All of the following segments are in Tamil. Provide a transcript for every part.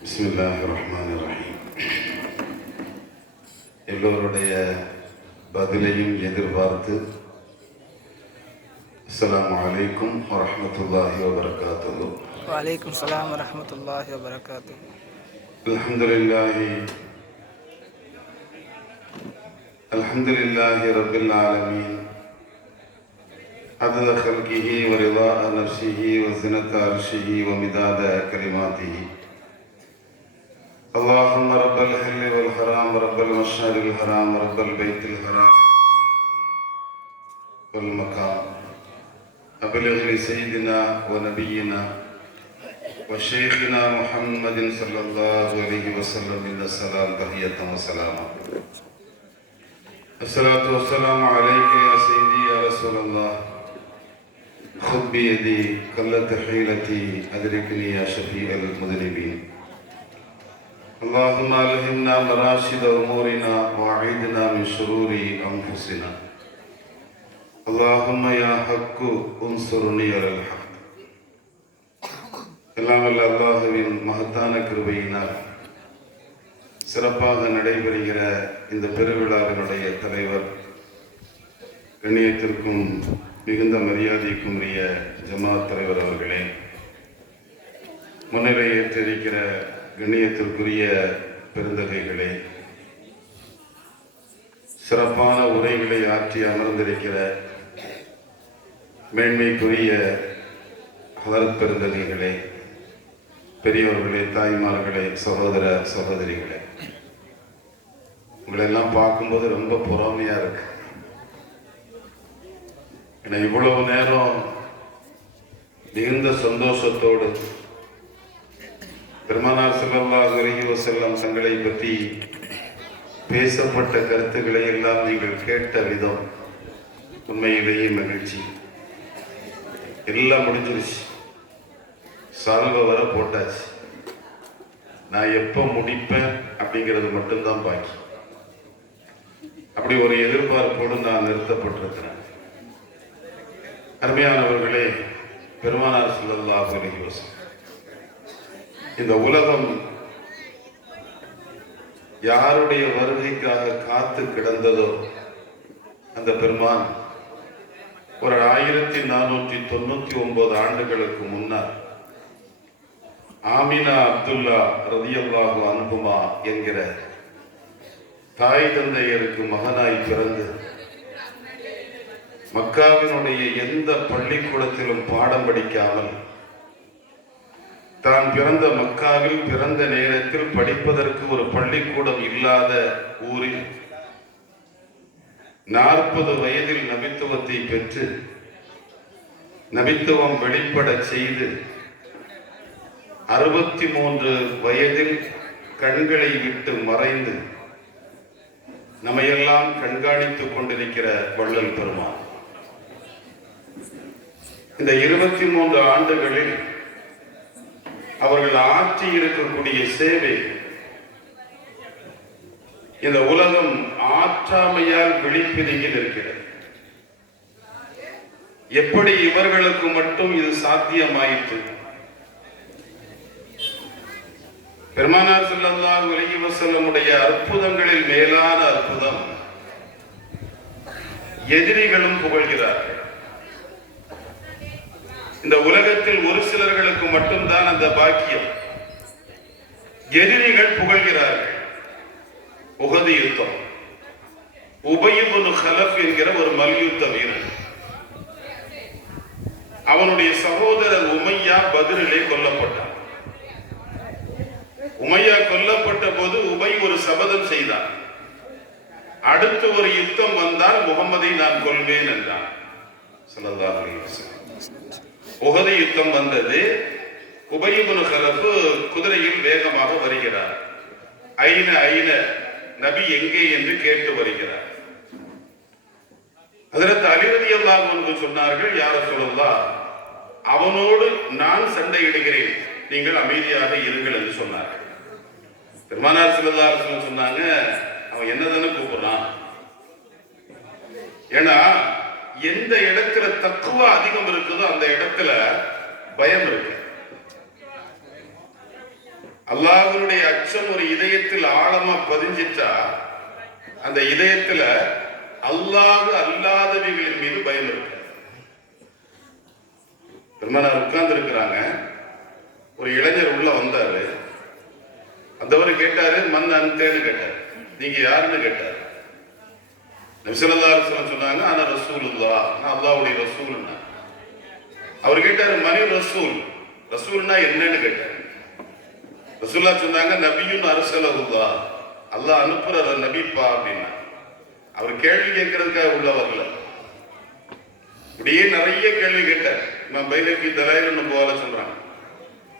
பிஸ்மில்லாஹிர்ரஹ்மானிர்ரஹீம். எல்லோருடைய பதிலையும் எதிர்பார்த்து அஸ்ஸலாமு அலைக்கும் வரஹ்மத்துல்லாஹி வபரகாத்துஹு. வலைக்கும் ஸலாம் வரஹ்மத்துல்லாஹி வபரகாத்துஹு. அல்ஹம்துலில்லாஹி ரப்பில் ஆலமீன். عدد خلقه ورضاء نفسه وزنة عرشه ومداد كلماته. اللهم رب الحل والحرام رب المشعر الحرام رب البيت الحرام والمقام أبلغ لسيدنا ونبينا وشيخنا محمد صلى الله عليه وسلم من السلام تحية وسلاما. الصلاة والسلام عليك يا سيدي يا رسول الله. خذ بيدي قلت حيلتي أدركني يا شفيع المذنبين. اللهم ألهمنا مراشد أمورنا وأعيذنا من شرور أنفسنا. اللهم يا حق انصرني على الحق. எல்லாம் வல்ல அல்லாஹ்வின் மகத்தான கிருபையினால் சிறப்பாக நடைபெறுகிற இந்த பெருவிழாவினுடைய தலைவர், கண்ணியத்திற்கும் மிகுந்த மரியாதைக்கும் உரிய ஜமாத் தலைவர் அவர்களே, முன்னிலை ஏற்றிருக்கிற கண்ணியத்திற்குரிய பெருந்தகைகளே, சிறப்பான உரைகளை ஆற்றி அமர்ந்திருக்கிற மேன்மைக்குரிய ஹதரத் பெருந்தகைகளே, பெரியவர்களே, தாய்மார்களே, சகோதர சகோதரிகளே, உங்களெல்லாம் பார்க்கும்போது ரொம்ப பொறாமையா இருக்கு. ஏன்னா இவ்வளவு நேரம் மிகுந்த சந்தோஷத்தோடு பெருமானார் ஸல்லல்லாஹு அலைஹி வஸல்லம் தங்களை பற்றி பேசப்பட்ட கருத்துக்களை எல்லாம் நீங்கள் கேட்ட விதம் உண்மையிலேயே மகிழ்ச்சி. எல்லாம் முடிஞ்சிருச்சு, சால்வை வர போட்டாச்சு. நான் எப்போ முடிப்பேன் அப்படிங்கிறது மட்டும்தான் பாக்கி. அப்படி ஒரு எதிர்பார்ப்போடு நான் நிறுத்தப்பட்டிருக்கிறேன். அருமையானவர்களே, பெருமானார் ஸல்லல்லாஹு அலைஹி வஸல்லம், இந்த உலகம் யாருடைய வருகைக்காக காத்து கிடந்ததோ அந்த பெருமான் ஒரு 1499 ஆண்டுகளுக்கு முன்னர் ஆமினா அப்துல்லா ரலியல்லாஹு அன்ஹுமா என்கிற தாய் தந்தையருக்கு மகனாய் பிறந்து மக்காவினுடைய எந்த பள்ளிக்கூடத்திலும் பாடம் படிக்காமல் தான் பிறந்த மக்காவில் பிறந்த நேரத்தில் படிப்பதற்கு ஒரு பள்ளிக்கூடம் இல்லாத ஊரில் 40 வயதில் நபித்துவத்தை பெற்று நபித்துவம் வெளிப்பட செய்து 63 வயதில் கண்களை விட்டு மறைந்து நம்மையெல்லாம் கண்காணித்துக் கொண்டிருக்கிற வள்ளல் பெருமான் இந்த 23 ஆண்டுகளில் அவர்கள் ஆற்றி இருக்கக்கூடிய சேவை இந்த உலகம் ஆற்றாமையால் விழிப்பிதுங்கி நிற்கிறது. எப்படி இவர்களுக்கு மட்டும் இது சாத்தியமாயிற்று? பெருமானார் ஸல்லல்லாஹு அலைஹி வஸல்லமுடைய அற்புதங்களில் மேலான அற்புதம் எதிரிகளும் புகழ்கிறார்கள். இந்த உலகத்தில் ஒரு சிலர்களுக்கு மட்டும்தான் அந்த பாக்கியம். எதிரிகள் புகழ்கிறார்கள். உஹது யுத்தம், உபய் இப்னு கலஃப் என்கிற ஒரு மல்யுத்த வீரன், அவனுடைய சகோதரர் உமையா பத்ரிலே கொல்லப்பட்டான். உமையா கொல்லப்பட்ட போது உபய் ஒரு சபதம் செய்தான். அடுத்து ஒரு யுத்தம் வந்தால் முகமதை நான் கொல்வேன் என்றான். ஸல்லல்லாஹு அலைஹி வஸல்லம். உஹது யுத்தம் வந்தது. உபய் இப்னு கலஃப் குதிரையில் வேகமாக வருகிறார். ஐன ஐன, நபி எங்கே என்று கேட்டு வருகிறார். ஹஜ்ரத் அலி ரலியல்லாஹு அன்ஹு சொன்னார்கள், யா ரசூலல்லாஹ், அவனோடு நான் சண்டையிடுகிறேன், நீங்கள் அமைதியாக இருங்கள் என்று சொன்னார்கள். பெருமானார் ஸல்லல்லாஹு அலைஹி வஸல்லம் சொன்னாங்க, அவன் என்னதானே கூப்பிடுறான்? ஏன்னா எந்த இடத்துல தக்குவா அதிகம் இருக்குதோ அந்த இடத்துல பயம் இருக்கு. அல்லாஹ்வுடைய அச்சம் ஒரு இதயத்தில் ஆழமா பதிஞ்சிட்டா அந்த இதயத்துல அல்லாஹ் அல்லாதவைகளின் மீது பயம் இருக்கு. பெருமானார் உட்கார்ந்து இருக்கிறாங்க. ஒரு இளைஞர் உள்ள வந்தாரு. அந்தவர் கேட்டாரு, மன் அந்தேன்னு கேட்டார். நீங்க யாருன்னு கேட்டார். நபி ஸல்லல்லாஹு அலைஹி வஸல்லம் சொன்னாங்க, ஆனா ரசூலுல்லாஹ், நான் அல்லாஹ்வுடைய ரசூல்னா. அவர் கேட்டாரு, மனி ரசூல், ரசூல்னா என்னன்னு கேட்டார். ரசூலுல்லாஹ் சொன்னாங்க, நபியுன் அர்ஸலஹுல்லாஹ், அல்லாஹ் அனுப்புற நபிப்பா அப்படின்னா. அவர் கேள்வி கேட்கறதுக்காக உள்ள வரல. இப்படியே நிறைய கேள்வி கேட்டார். நான் பைலக்கி தலாயில்னு போல சொல்றாங்க.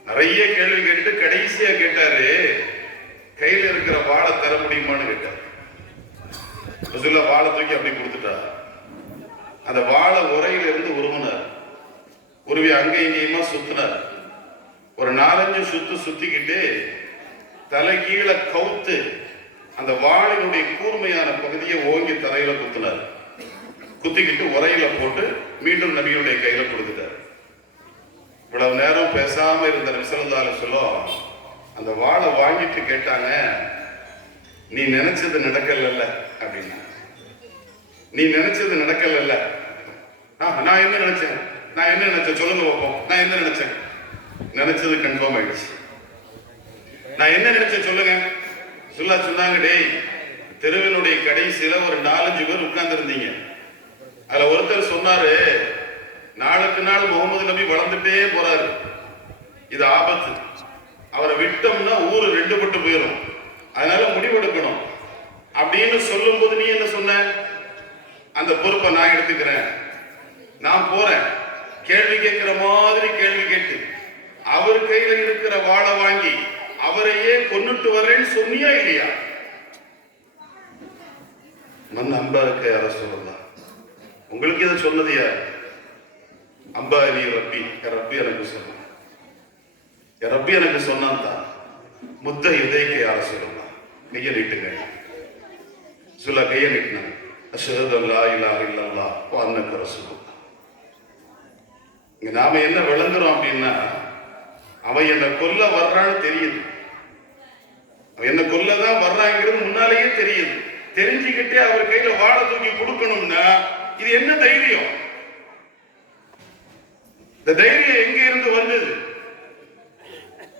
நிறைய கேள்வி கேட்டு கடைசியா கேட்டாரு, கையில இருக்கிற வாழை தர முடியுமான்னு கேட்டார். ரசூலுல்லாஹ் வாழை தூக்கி அப்படி கொடுத்துட்டார். அந்த வாழை உரையில இருந்து உருவினார். உருவி அங்க இங்கேயுமா சுத்தினார். ஒரு 4-5 சுத்திக்கிட்டு தலை கீழே கவுத்து அந்த வாளினுடைய கூர்மையான பகுதியை ஓங்கி தரையில குத்தினார். குத்திக்கிட்டு உரையில போட்டு மீண்டும் நபியுடைய கையில கொடுத்துட்டார். இவ்வளவு நேரம் பேசாம இருந்த நபி ஸல்லல்லாஹு அலைஹி வஸல்லம் அந்த வாளை வாங்கிட்டு கேட்டாங்க, நீ நினைச்சது நடக்கல அப்படின்னா. நீ நினைச்சது நடக்கல. நான் என்ன நினைச்சேன், நான் என்ன நினைச்சேன் சொல்லுங்க பார்ப்போம். நான் என்ன நினைச்சேன்? நினைச்சது கன்ஃபார்ம் ஆயிடுச்சு. நான் என்ன நினைச்சேன் சொல்லுங்க. சொன்னாங்க, டேய், தெருவினுடைய கடைசியில ஒரு 4-5 பேர் உட்கார்ந்து இருந்தீங்க. அதுல ஒருத்தர் சொன்னாரு, நாளுக்கு நாள் முகமது நபி வளர்ந்துட்டே போறாரு, இது ஆபத்து, அவரை விட்டோம்னா ஊரு 2 பட்டு போயிடும், அதனால முடிவெடுக்கணும் அப்படின்னு சொல்லும் போது நீ என்ன சொன்ன? அந்த பொறுப்பை நான் எடுத்துக்கிறேன், நான் போறேன், கேள்வி கேட்கிற மாதிரி கேள்வி கேட்டு அவர் கையில இருக்கிற வாளை வாங்கி அவரையே கொன்னுட்டு வர்றேன்னு சொன்னியா இல்லையா? மண் அம்பா இருக்க யார சொல்லலாம். உங்களுக்கு இதை சொன்னது யார்? அம்பா நீ ரப்பி, ரப்பி எனக்கு சொன்னான், ரப்பி எனக்கு சொன்னான் தான். முத்த இதயக்க யார சொல்லலாம். கையை நீட்டுங்க. சொல்ல கையை நீட்டினாங்க. அஷ்ஹது அல்லா இலாஹ இல்லல்லாஹ் வ அன்னக ரசூலுல்லாஹ். இங்க நாம என்ன விளங்குறோம் அப்படின்னா, அவன் என்ன கொல்ல வர்றான்னு தெரியுது, அவன் என்ன கொல்லதான் வர்றாங்கிறது முன்னாலேயே தெரியுது. தெரிஞ்சுக்கிட்டே அவர் கையில வாழை தூக்கி கொடுக்கணும்னா இது என்ன தைரியம்? இந்த தைரியம் எங்க இருந்து வந்தது?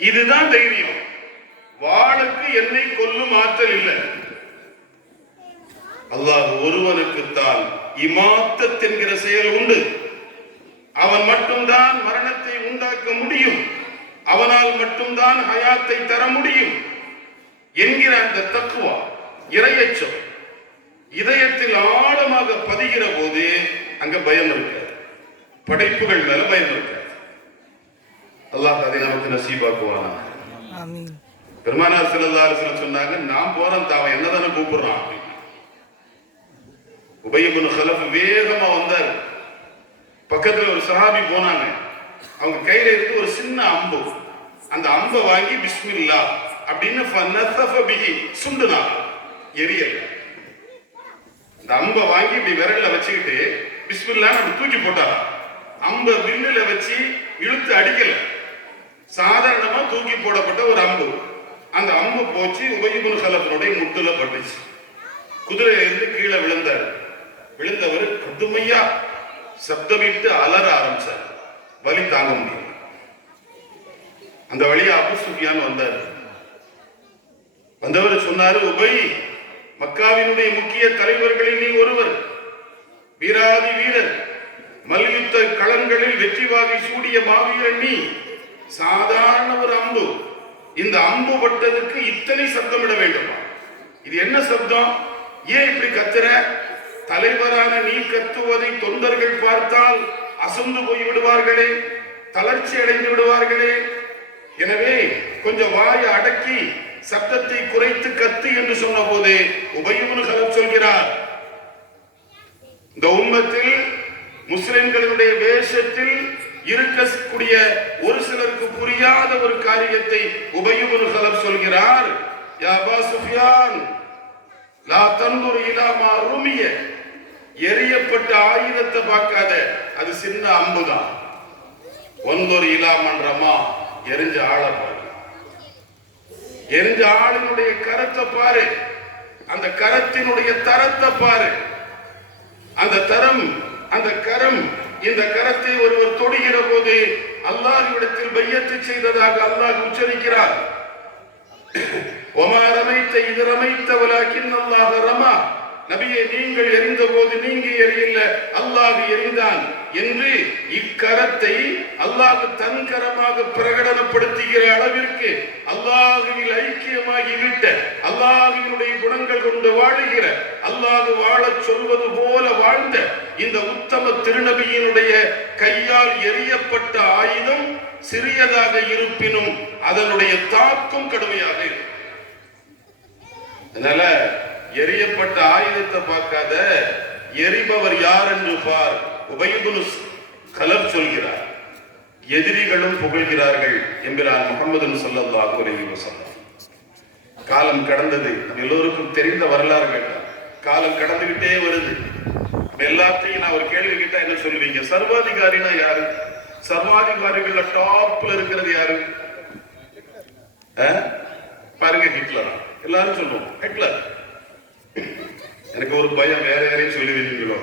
இதுதான் தைரியம். வாளுக்கு என்னை கொல்லும் ஆற்றல் இல்லை. அல்லாஹ் ஒருவனுக்குத்தான் இமாத்தத் என்கிற செயல் உண்டு. அவன் மட்டும்தான் மரணத்தை உண்டாக்க முடியும், அவனால் மட்டும்தான் ஹயாத்தை தர முடியும் என்கிற அந்த தக்குவா, இறையச்சம் இதயத்தில் ஆழமாக பதிகிற போது அங்க பயம் இருக்காது, படைப்புகள் மேல பயம் இருக்காது. அல்லாஹ் அதை நமக்கு நசீபாக்குவானா. ஆமீன். பெருமானார் ஸல்லல்லாஹு அலைஹி வஸல்லம் சொன்னாங்க, நான் போறேன், அவன் என்னதானே கூப்பிடுறான் அப்படின்னு. உபய் இப்னு கலஃப் வேகமா வந்தார். பக்கத்துல ஒரு சஹாபி போனாங்க. அவங்க கையில இருந்து ஒரு சின்ன அம்பு, அந்த அம்பை வாங்கி பிஸ்மில்லா அப்படின்னு ஃபனஸஃப பிஹி சுண்டுனா, எரியல. அந்த அம்பை வாங்கி இப்படி விரல்ல வச்சுக்கிட்டு பிஸ்மில்லா அப்படி தூக்கி போட்டார். அம்பை வில்லுல வச்சு இழுத்து அடிக்கல, சாதாரணமா தூக்கி போடப்பட்ட ஒரு அம்பு. அந்த அம்பு போச்சு உபய் இப்னு கலஃபனுடைய முட்டுல பட்டுச்சு. குதிரையில இருந்து கீழே விழுந்தார். விழுந்தவர் கடுமையா சப்தமிட்டு அலற ஆரம்பிச்சார். வலி தாங்க முடியும். அந்த வழியா அபூ சுஃபியான் வந்தார். வந்தவர் சொன்னாரு, உபய், மக்காவினுடைய முக்கிய தலைவர்களில் நீ ஒருவர், வீராதி வீரர், மல்யுத்த களங்களில் வெற்றி வாகை சூடிய மாவீரன் நீ. சாதாரண ஒரு அம்பு, இந்த அம்பு பட்டதுக்கு இத்தனை சப்தமிட வேண்டுமா? இது என்ன சப்தம்? ஏன் இப்படி கத்துற? தலைவரான நீ கத்துவதை தொண்டர்கள் பார்த்தால் அசந்து போய் விடுவார்களே, தளர்ச்சி அடைந்து விடுவார்களே. எனவே கொஞ்சம் வாயை அடக்கி சப்தத்தை குறைத்து கத்து என்று சொன்ன போது உபய் இப்னு கலஃப் சொல்கிறார், இந்த உம்மத்தில் முஸ்லிம்களுடைய வேஷத்தில் இருக்கக்கூடிய ஒரு சிலருக்கு புரியாத ஒரு காரியத்தை உபய் இப்னு கலஃப் சொல்கிறார். யா அபா சுஃபியான், லா தன்துர் இலா மா ருமிய, எரியப்பட்ட ஆயுதத்தை பார்க்காத, அது சின்ன அம்புதான். ஒன்தொரு இலா மன் ரமா, எரிஞ்ச ஆள பாரு. எரிஞ்ச ஆளினுடைய கரத்தை பாரு, அந்த கரத்தினுடைய தரத்தை பாரு. அந்த தரம், அந்த கரம், இந்த கரத்தை ஒருவர் தொடுகிற போது அல்லாஹ்விடத்தில் பையத்து செய்ததாக அல்லாஹ் உச்சரிக்கிறார். ஒமா ரமைத்த இது ரமைத்த வலாக்கின் அல்லாஹ் ரமா. நபியே, நீங்கள் எறிந்த போது நீங்க எறியல, அல்லாஹ் எறிந்தான் என்று இக்கரத்தை அல்லாஹ் தன் கரமாக பிரகடனப்படுத்துகிற அளவிற்கு அல்லாஹ்வில் ஐக்கியமாகிவிட்ட, அல்லாஹ்வினுடைய குணங்கள் கொண்டு வாழுகிற, அல்லாஹ் வாழச் சொல்வது போல வாழ்ந்த இந்த உத்தம திருநபியினுடைய கையால் எறியப்பட்ட ஆயுதம் சிறியதாக இருப்பினும் அதனுடைய தாக்கம் கடுமையாக இருக்கும். அதனால எரியப்பட்ட ஆயுதத்தை பார்க்காத, எரிபவர் யார் என்று பார். உபய் இப்னு கலப் சொல்கிறார், எதிரிகளும் புகழ்கிறார்கள் என்கிறார் முஹம்மது ஸல்லல்லாஹு அலைஹி வஸல்லம். காலம் கடந்தது, எல்லோருக்கும் தெரிந்த வரலாறு கேட்டார். காலம் கடந்துகிட்டே வருது. எல்லாத்தையும் நான் ஒரு கேள்வி கேட்டா என்ன சொல்லுவீங்க? சர்வாதிகாரினா யாரு? சர்வாதிகாரிகள டாப்ல இருக்கிறது யாரு? பாருங்க, ஹிட்லர். எல்லாரும் சொல்லுவோம் ஹிட்லர். எனக்கு ஒரு பயம், வேற யாரையும் சொல்லுவீங்களோ,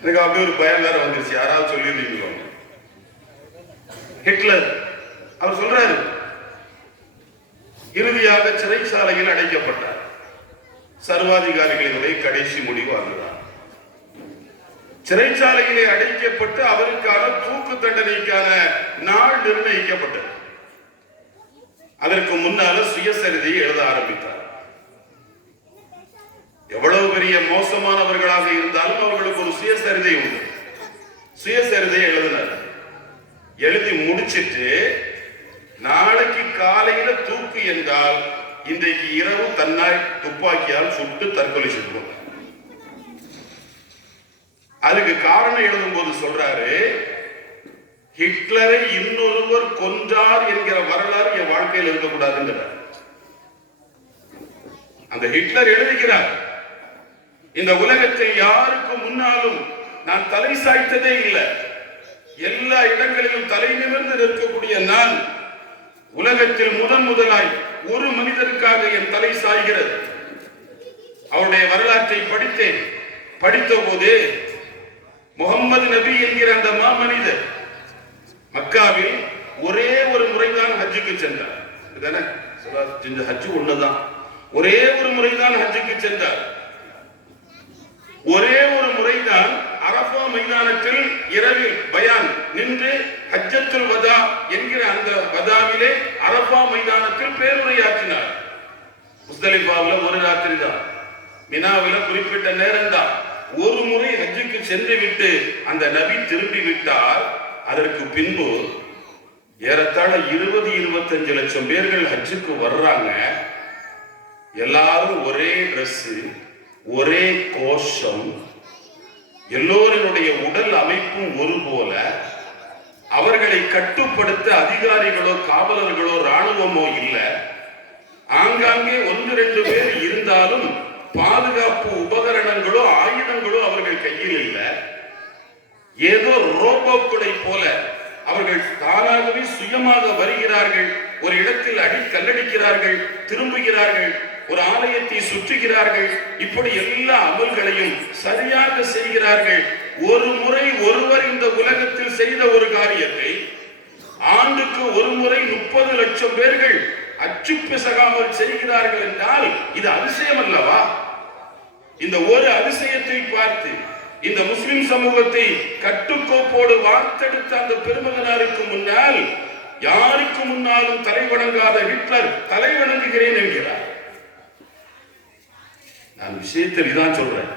எனக்கு அப்படி ஒரு பயம் வேற வந்துருச்சு, யாராவது சொல்லிருந்தீங்களோ. ஹிட்லர் அவர் சொல்றாரு, இறுதியாக சிறைச்சாலையில் அடைக்கப்பட்டார். சர்வாதிகாரிகளினுடைய கடைசி முடிவு அதுதான். சிறைச்சாலையிலே அடைக்கப்பட்டு அவருக்கான தூக்கு தண்டனைக்கான நாள் நிர்ணயிக்கப்பட்டது. அதற்கு முன்னால சுயசரிதையை எழுத ஆரம்பித்தார். எவ்வளவு பெரிய மோசமானவர்களாக இருந்தாலும் அவர்களுக்கு ஒரு சுயசரிதை உண்டு. சுயசரிதையை எழுதினார். எழுதி முடிச்சிட்டு, நாளைக்கு காலையில தூக்கு என்றால் இன்றைக்கு இரவு தன்னாய் துப்பாக்கியால் சுட்டு தற்கொலை செய்வோம். அதுக்கு காரணம் எழுதும் போது சொல்றாரு, ஹிட்லரை இன்னொருவர் கொன்றார் என்கிற வரலாறு என் வாழ்க்கையில் இருக்கக்கூடாதுங்கிறார். அந்த ஹிட்லர் எழுதுகிறார், இந்த உலகத்தில் யாருக்கு முன்னாலும் நான் தலை சாய்த்ததே இல்லை, எல்லா இடங்களிலும் தலை நிமிர்ந்து நிற்கக்கூடிய நான் உலகத்தில் முதலாய் ஒரு மனிதருக்காக என் தலை சாய்கிறது. அவருடைய வரலாற்றை படித்தேன். படித்த போது முகம்மது நபி என்கிற அந்த மாமனிதர் மக்காவில் ஒரே ஒரு முறைதான் ஹஜ்ஜுக்கு சென்றார். ஹஜ்ஜு ஒண்ணுதான், ஒரே ஒரு முறைதான் ஹஜ்ஜுக்கு சென்றார். ஒரே ஒரு முறைதான் அரஃபா மைதானத்தில் இரவில் பயான் நின்று ஹஜ்ஜத்துல் வதா என்கிற அந்த வதாவிலே அரஃபா மைதானத்தில் பேருரையாற்றினார். முஸ்தலிஃபாவில் ஒரு ராத்திரி தான், மினாவில் குறிப்பிட்ட நேரம் தான். ஒரு முறை ஹஜ்ஜுக்கு சென்று விட்டு அந்த நபி திரும்பி விட்டார். அதற்கு பின்பு ஏறத்தாழ 20-25 லட்சம் பேர்கள் ஹஜ்ஜுக்கு வர்றாங்க. எல்லாரும் ஒரே டிரெஸ், ஒரே கோஷம், எல்லோருடைய உடல் அமைப்பும் ஒரு போல. அவர்களை கட்டுப்படுத்த அதிகாரிகளோ காவலர்களோ ராணுவமோ இல்லை. ஆங்காங்கே 1-2 பேர் இருந்தாலும் பாதுகாப்பு உபகரணங்களோ ஆயுதங்களோ அவர்கள் கையில் இல்லை. ஏதோ ரோபோக்களை போல அவர்கள் தானாகவே சுயமாக வருகிறார்கள். ஒரு இடத்தில் கல்லடிக்கிறார்கள், திரும்புகிறார்கள், ஒரு ஆலயத்தை சுற்றுகிறார்கள். இப்படி எல்லா அமல்களையும் சரியாக செய்கிறார்கள். ஒரு முறை ஒருவர் இந்த உலகத்தில் செய்த ஒரு காரியத்தை ஆண்டுக்கு ஒரு முறை 30 லட்சம் பேர்கள் அச்சு பிசகாமல் செய்கிறார்கள் என்றால் இது அதிசயம் அல்லவா? இந்த ஒரு அதிசயத்தை பார்த்து இந்த முஸ்லிம் சமூகத்தை கட்டுக்கோப்போடு வார்த்தெடுத்த அந்த பெருமகனாருக்கு முன்னால் யாருக்கு முன்னாலும் தலை வணங்காத ஹிட்லர் தலை வணங்குகிறேன் என்கிறார். நான் விஷயத்தில் இதான் சொல்றேன்,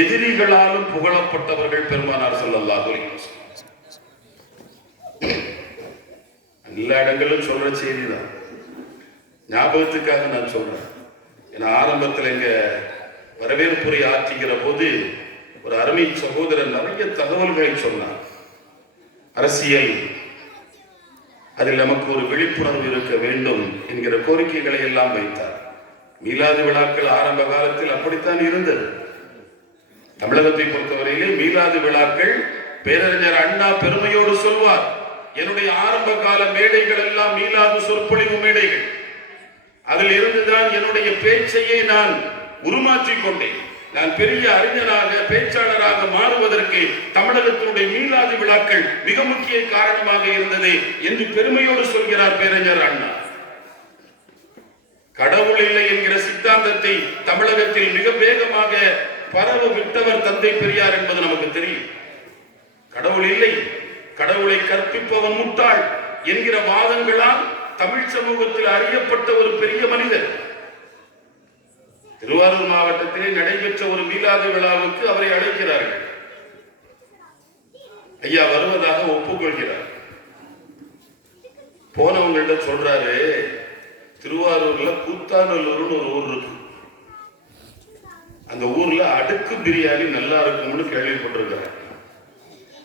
எதிரிகளாலும் புகழப்பட்டவர்கள் பெருமானார் ஸல்லல்லாஹு அலைஹி வஸல்லம். எல்லா இடங்களும் சொல்ற செய்திதான், ஞாபகத்துக்காக நான் சொல்றேன். ஏன்னா ஆரம்பத்தில் எங்க வரவேற்புரை ஆற்றுகிற போது ஒரு அருமை சகோதரன் நிறைய தகவல்களை சொன்னார். அரசியல், அதில் நமக்கு ஒரு விழிப்புணர்வு இருக்க வேண்டும் என்கிற கோரிக்கைகளை எல்லாம் வைத்தார். மீலாது விழாக்கள் ஆரம்ப காலத்தில் அப்படித்தான் இருந்தது. தமிழகத்தை பொறுத்தவரையிலே மீலாது விழாக்கள் பேரறிஞர் அண்ணா பெருமையோடு சொல்வார், என்னுடைய ஆரம்ப கால மேடைகள் எல்லாம் மீலாது சொற்பொழிவு மேடைகள். அதில் இருந்துதான் என்னுடைய பேச்சையே நான் உருமாற்றிக் கொண்டேன். நான் பெரிய அறிஞராக பேச்சாளராக மாறுவதற்கு தமிழகத்தினுடைய மீலாது விழாக்கள் மிக முக்கிய காரணமாக இருந்தது என்று பெருமையோடு சொல்கிறார் பேரறிஞர் அண்ணா. கடவுள் இல்லை என்கிற சித்தாந்தத்தை தமிழகத்தில் மிக வேகமாக பரவ விட்டவர் தந்தை பெரியார் என்பது நமக்கு தெரியும். கடவுள் இல்லை, கடவுளை கற்பிப்பவன் முட்டாள் என்கிற வாதங்களால் தமிழ் சமூகத்தில் அறியப்பட்ட ஒரு பெரிய மனிதர். திருவாரூர் மாவட்டத்திலே நடைபெற்ற ஒரு மீலாது விழாவுக்கு அவரை அழைக்கிறார்கள். ஐயா வருவதாக ஒப்புக்கொள்கிறார். போனவங்கள்ட்ட சொல்றாரு, திருவாரூர்ல கூத்தாநல்லூர்னு ஒரு ஊர் இருக்கு, அந்த ஊர்ல அடுக்கு பிரியாணி நல்லா இருக்கும்னு கேள்விப்பட்டிருக்கிறேன்,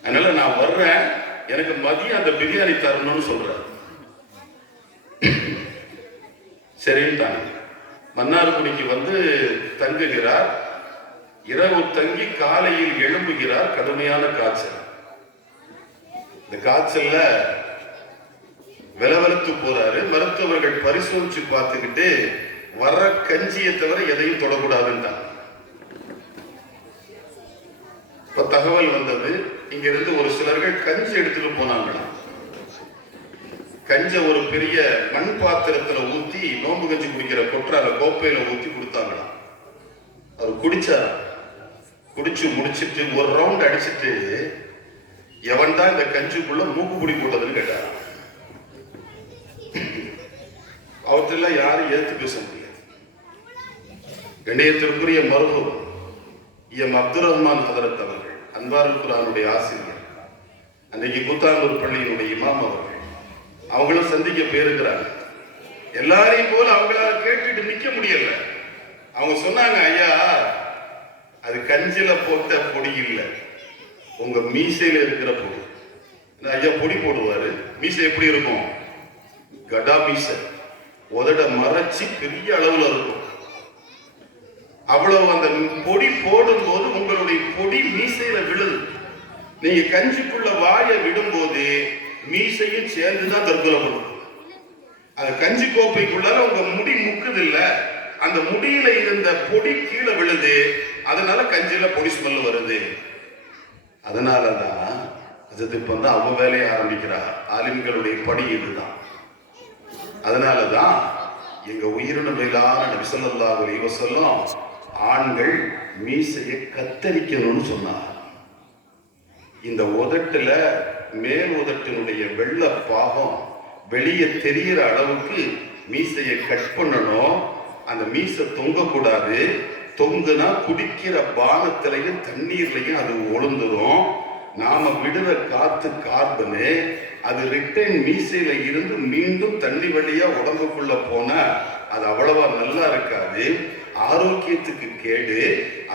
அதனால நான் வர்றேன், எனக்கு மதியம் அந்த பிரியாணி தரணும்னு சொல்றாரு. சரின்ட்டாங்க. மன்னார்குடிக்கு வந்து தங்குகிறார். இரவு தங்கி காலையில் எழும்புகிறார். கடுமையான காய்ச்சல். இந்த காய்ச்சல்ல விலவெலுத்து போறாரு. மருத்துவர்கள் பரிசோதிச்சு பார்த்துக்கிட்டு வர கஞ்சியை தவிர எதையும் தொடக்கூடாதுன்றாங்க. இப்ப தகவல் வந்தது, இங்க இருந்து ஒரு சிலர்கள் கஞ்சி எடுத்துட்டு போனாங்களாம். கஞ்ச ஒரு பெரிய மண் பாத்திரத்துல ஊத்தி, நோம்பு கஞ்சி குடிக்கிற கொற்றால கோப்பையில ஊத்தி கொடுத்தாங்களாம். அவர் குடிச்சார். குடிச்சு முடிச்சிட்டு ஒரு ரவுண்ட் அடிச்சுட்டு, எவன் தான் இந்த கஞ்சிக்குள்ள மூக்குப்பிடி போட்டதுன்னு கேட்டார். அவற்றெல்லாம் யாரும் ஏத்து பேச முடியாது. கண்ணியத்திற்குரிய மருத்துவர் எம் அப்துல் ரஹ்மான் ஹதரத் அவர்கள், அன்வாருல் குர்ஆனுடைய ஆசிரியர், அன்றைக்கு கூத்தானூர் பள்ளியினுடைய இமாம் அவர்கள், அவங்களும் சந்திக்க போயிருக்கிறாங்க. எல்லாரையும் போல அவங்களால கேட்டுட்டு நிக்க முடியல. அவங்க சொன்னாங்க, ஐயா அது கஞ்சில போட்ட பொடி இல்லை, உங்க மீசையில இருக்கிற பொடி. ஐயா பொடி போடுவாரு, மீசை எப்படி இருக்கும்? கடா மீசை, உதட மறைச்சி பெரிய அளவுல இருக்கும். அவ்வளவு அந்த பொடி போடும் போது உங்களுடைய பொடி மீசையில விழுது. நீங்க கஞ்சிக்குள்ள வாயை விடும்போது மீசையும் சேர்ந்துதான் தற்கொலை பண்ணும். அந்த கஞ்சி கோப்பைக்குள்ளார உங்க முடி முக்குது இல்ல, அந்த முடியில இருந்த பொடி கீழே விழுது, அதனால கஞ்சியில பொடி ஸ்மெல் வருது. அதனாலதான் அது இப்ப வந்து அவ வேலையை ஆரம்பிக்கிறார். ஆலிம்களுடைய படி இதுதான். அதனாலதான் எங்க உயிரின மேலான நபி ஸல்லல்லாஹு அலைஹி வஸல்லம் ஆண்கள் மீசையை கத்தரிக்கணும்னு சொன்னார். இந்த உதட்டுல மேல் உதட்டினுடைய வெள்ள பாகம் வெளியே தெரிகிற அளவுக்கு மீசையை கட் பண்ணணும். அந்த மீசை தொங்கக்கூடாது. தொங்குனா குடிக்கிற பானத்திலையும் தண்ணீர்லையும் அது ஒழுந்துரும். நாம விடுற காத்து கார்பனு அது ரிட்டன் மீசையில இருந்து மீண்டும் தண்ணி வழியா உடம்புக்குள்ள போனா அது அவ்வளவா நல்லா இருக்காது, ஆரோக்கியத்துக்கு கேடு.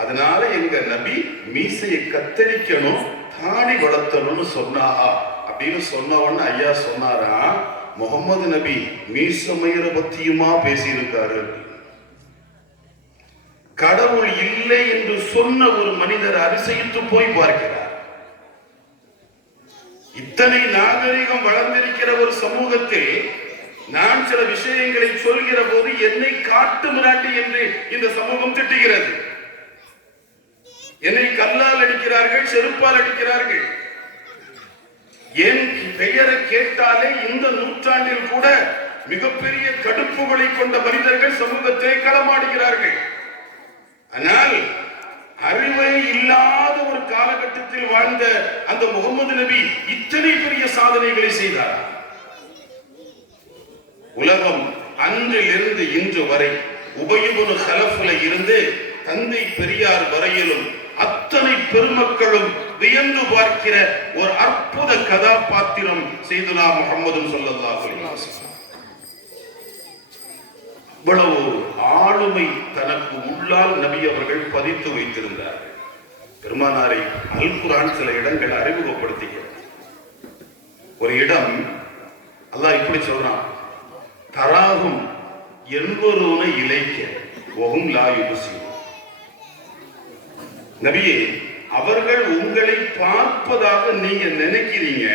அதனால எங்க நபி மீசையை கத்தரிக்கணும், தாடி வளர்த்தணும்னு சொன்னா அப்படின்னு சொன்ன உடனே ஐயா சொன்னாரா, முகமது நபி மீசமயிர பத்தியுமா பேசியிருக்காரு. கடவுள் இல்லை என்று சொன்ன ஒரு மனிதர் அதிசயித்து போய் பார்க்கிறார். இத்தனை நாகரிகம் வளர்ந்திருக்கிற ஒரு சமூகத்தில் நான் சில விஷயங்களை சொல்கிற போது என்னை காட்டு மிராண்டி என்று இந்த சமூகம் திட்டுகிறது. என்னை கல்லால் அடிக்கிறார்கள், செருப்பால் அடிக்கிறார்கள். என் பெயரை கேட்டாலே இந்த நூற்றாண்டில் கூட மிகப்பெரிய கடுப்புகளை கொண்ட மனிதர்கள் சமூகத்தை களமாடுகிறார்கள். ஆனால் அறிவை இல்லாத ஒரு காலகட்டத்தில் வாழ்ந்த அந்த முகமது நபி இத்தனை பெரிய சாதனைகளை செய்தார். உலகம் அன்றிலிருந்து இன்று வரை உபய் இப்னு கலஃப்ல இருந்து தந்தை பெரியார் வரையிலும் அத்தனை பெருமக்களும் வியந்து பார்க்கிற ஒரு அற்புத கதாபாத்திரம் செய்துனா முஹம்மது ஸல்லல்லாஹு அலைஹி வஸல்லம். இவ்வளவு ஆளுமை தனக்கு உள்ளால் நபி அவர்கள் பதித்து வைத்திருந்தார். பெருமானாரை அல் குர்ஆன் சில இடங்கள் அறிமுகப்படுத்துகிறது. ஒரு இடம் அல்லாஹ் இப்படி சொல்றான், தராகும் என்பொருவன இலைக்க ஒகும் லா யுபஸிர். நபியே, அவர்கள் உங்களை பார்ப்பதாக நீங்க நினைக்கிறீங்க,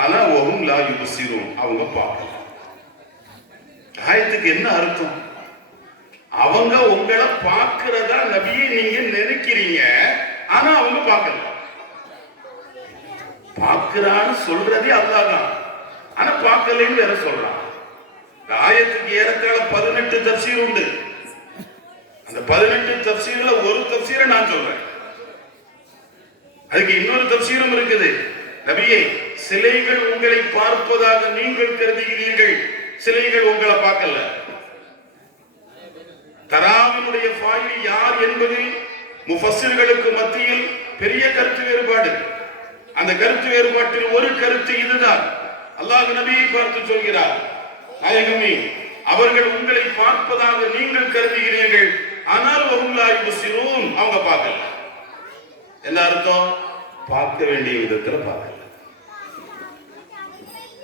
ஆனா வஹும் லா யுப்சிரூன், அவங்க பார்க்கல. ஆயத்துக்கு என்ன அர்த்தம்? அவங்க உங்களை பார்க்கிறதா நபியை நீங்க நினைக்கிறீங்க, ஆனா அவங்க பார்க்கல. பார்க்கிறான்னு சொல்றதே அல்லாஹ் தான், ஆனா பார்க்கலன்னு வேற சொல்றான். ஆயத்துக்கு ஏறத்தாழ 18 தஃசீர் உண்டு. அந்த 18 தஃசீர்ல ஒரு தஃசீரை நான் சொல்றேன். அதுக்கு இன்னொரு தஃசீரும் இருக்குது. நபியே, சிலைகள் உங்களை பார்ப்பதாக நீங்கள் கருதுகிறீர்கள், சிலைகள் உங்களை பார்க்கல. தராவினுடைய ஃபாயில் யார் என்பதில் முஃபஸ்ஸிர்களுக்கு மத்தியில் பெரிய கருத்து வேறுபாடு. அந்த கருத்து வேறுபாட்டில் ஒரு கருத்து இதுதான். அல்லாஹ் நபியை பார்த்து சொல்கிறார், நாயகமே, அவர்கள் உங்களை பார்ப்பதாக நீங்கள் கருதுகிறீர்கள், ஆனால் வஹும் லா யுப்சிரூன், அவங்க பார்க்கல. என்ன அர்த்தம்? பார்க்க வேண்டிய விதத்துல பார்க்கல.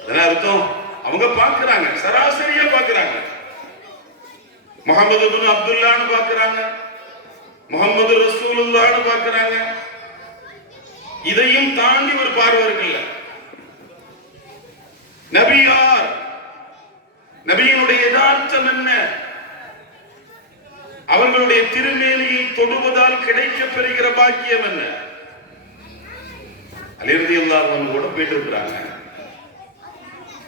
என்ன அர்த்தம்? அவங்க பார்க்கிறாங்க, சராசரியா பார்க்கிறாங்க. முஹம்மது இப்னு அப்துல்லாஹ்னு பார்க்கறாங்க, முஹம்மது ரசூலுல்லாஹ்னு பார்க்கறாங்க. இதையும் தாண்டி ஒரு பார்வை இருக்குல்ல. நபி யார்? நபியினுடைய யதார்த்தம் என்ன? அவர்களுடைய திருமேனியை தொடுவதால் கிடைக்கப் பெறுகிற பாக்கியம் என்ன? அலி ரலியல்லாஹு அன்ஹு கூட போயிட்டு இருக்கிறாங்க.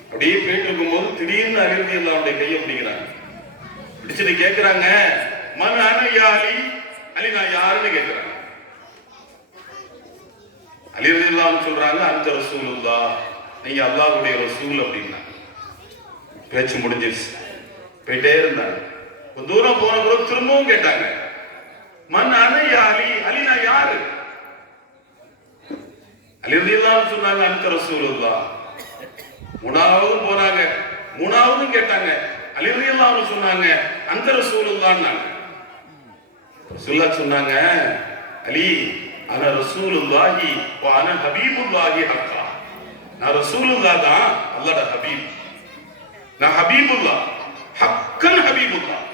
அப்படியே போயிட்டு இருக்கும்போது திடீர்னு அலி ரலியல்லாஹு அன்ஹுடைய கையை பிடிக்கிறாங்க. பிடிச்சிட்டு கேட்கிறாங்க, மன் அன யா அலி? அலி, நான் யாருன்னு கேட்கிறாங்க. அலி ரலியல்லாஹு அன்ஹு சொல்றாங்க, அன்த ரசூலுல்லாஹ், நீங்க அல்லாஹ்வுடைய ரசூல் அப்படின்னா. பேச்சு முடிஞ்சிருச்சு. போயிட்டே இருந்தாங்க. கொஞ்ச தூரம் போன பிறகு திரும்பவும் கேட்டாங்க, மன் அன யா அலி? அலி, நான் யாரு? அலி ரலியல்லாஹு அன்ஹு சொன்னாங்க, அன்த ரசூலுல்லாஹ். மூணாவதும் போனாங்க, மூணாவதும் கேட்டாங்க. அலி ரலியல்லாஹு அன்ஹு சொன்னாங்க, அன்த ரசூலுல்லாஹ்னாங்க. ரசூலுல்லாஹ் சொன்னாங்க, அலி, அன ரசூலுல்லாஹி வ அன ஹபீபுல்லாஹி ஹக்கா. நான் ரசூலுல்லாஹ் தான், அல்லாஹ்வுடைய ஹபீப். நான் ஹபீபுல்லாஹ், ஹக்கன் ஹபீபுல்லாஹ்,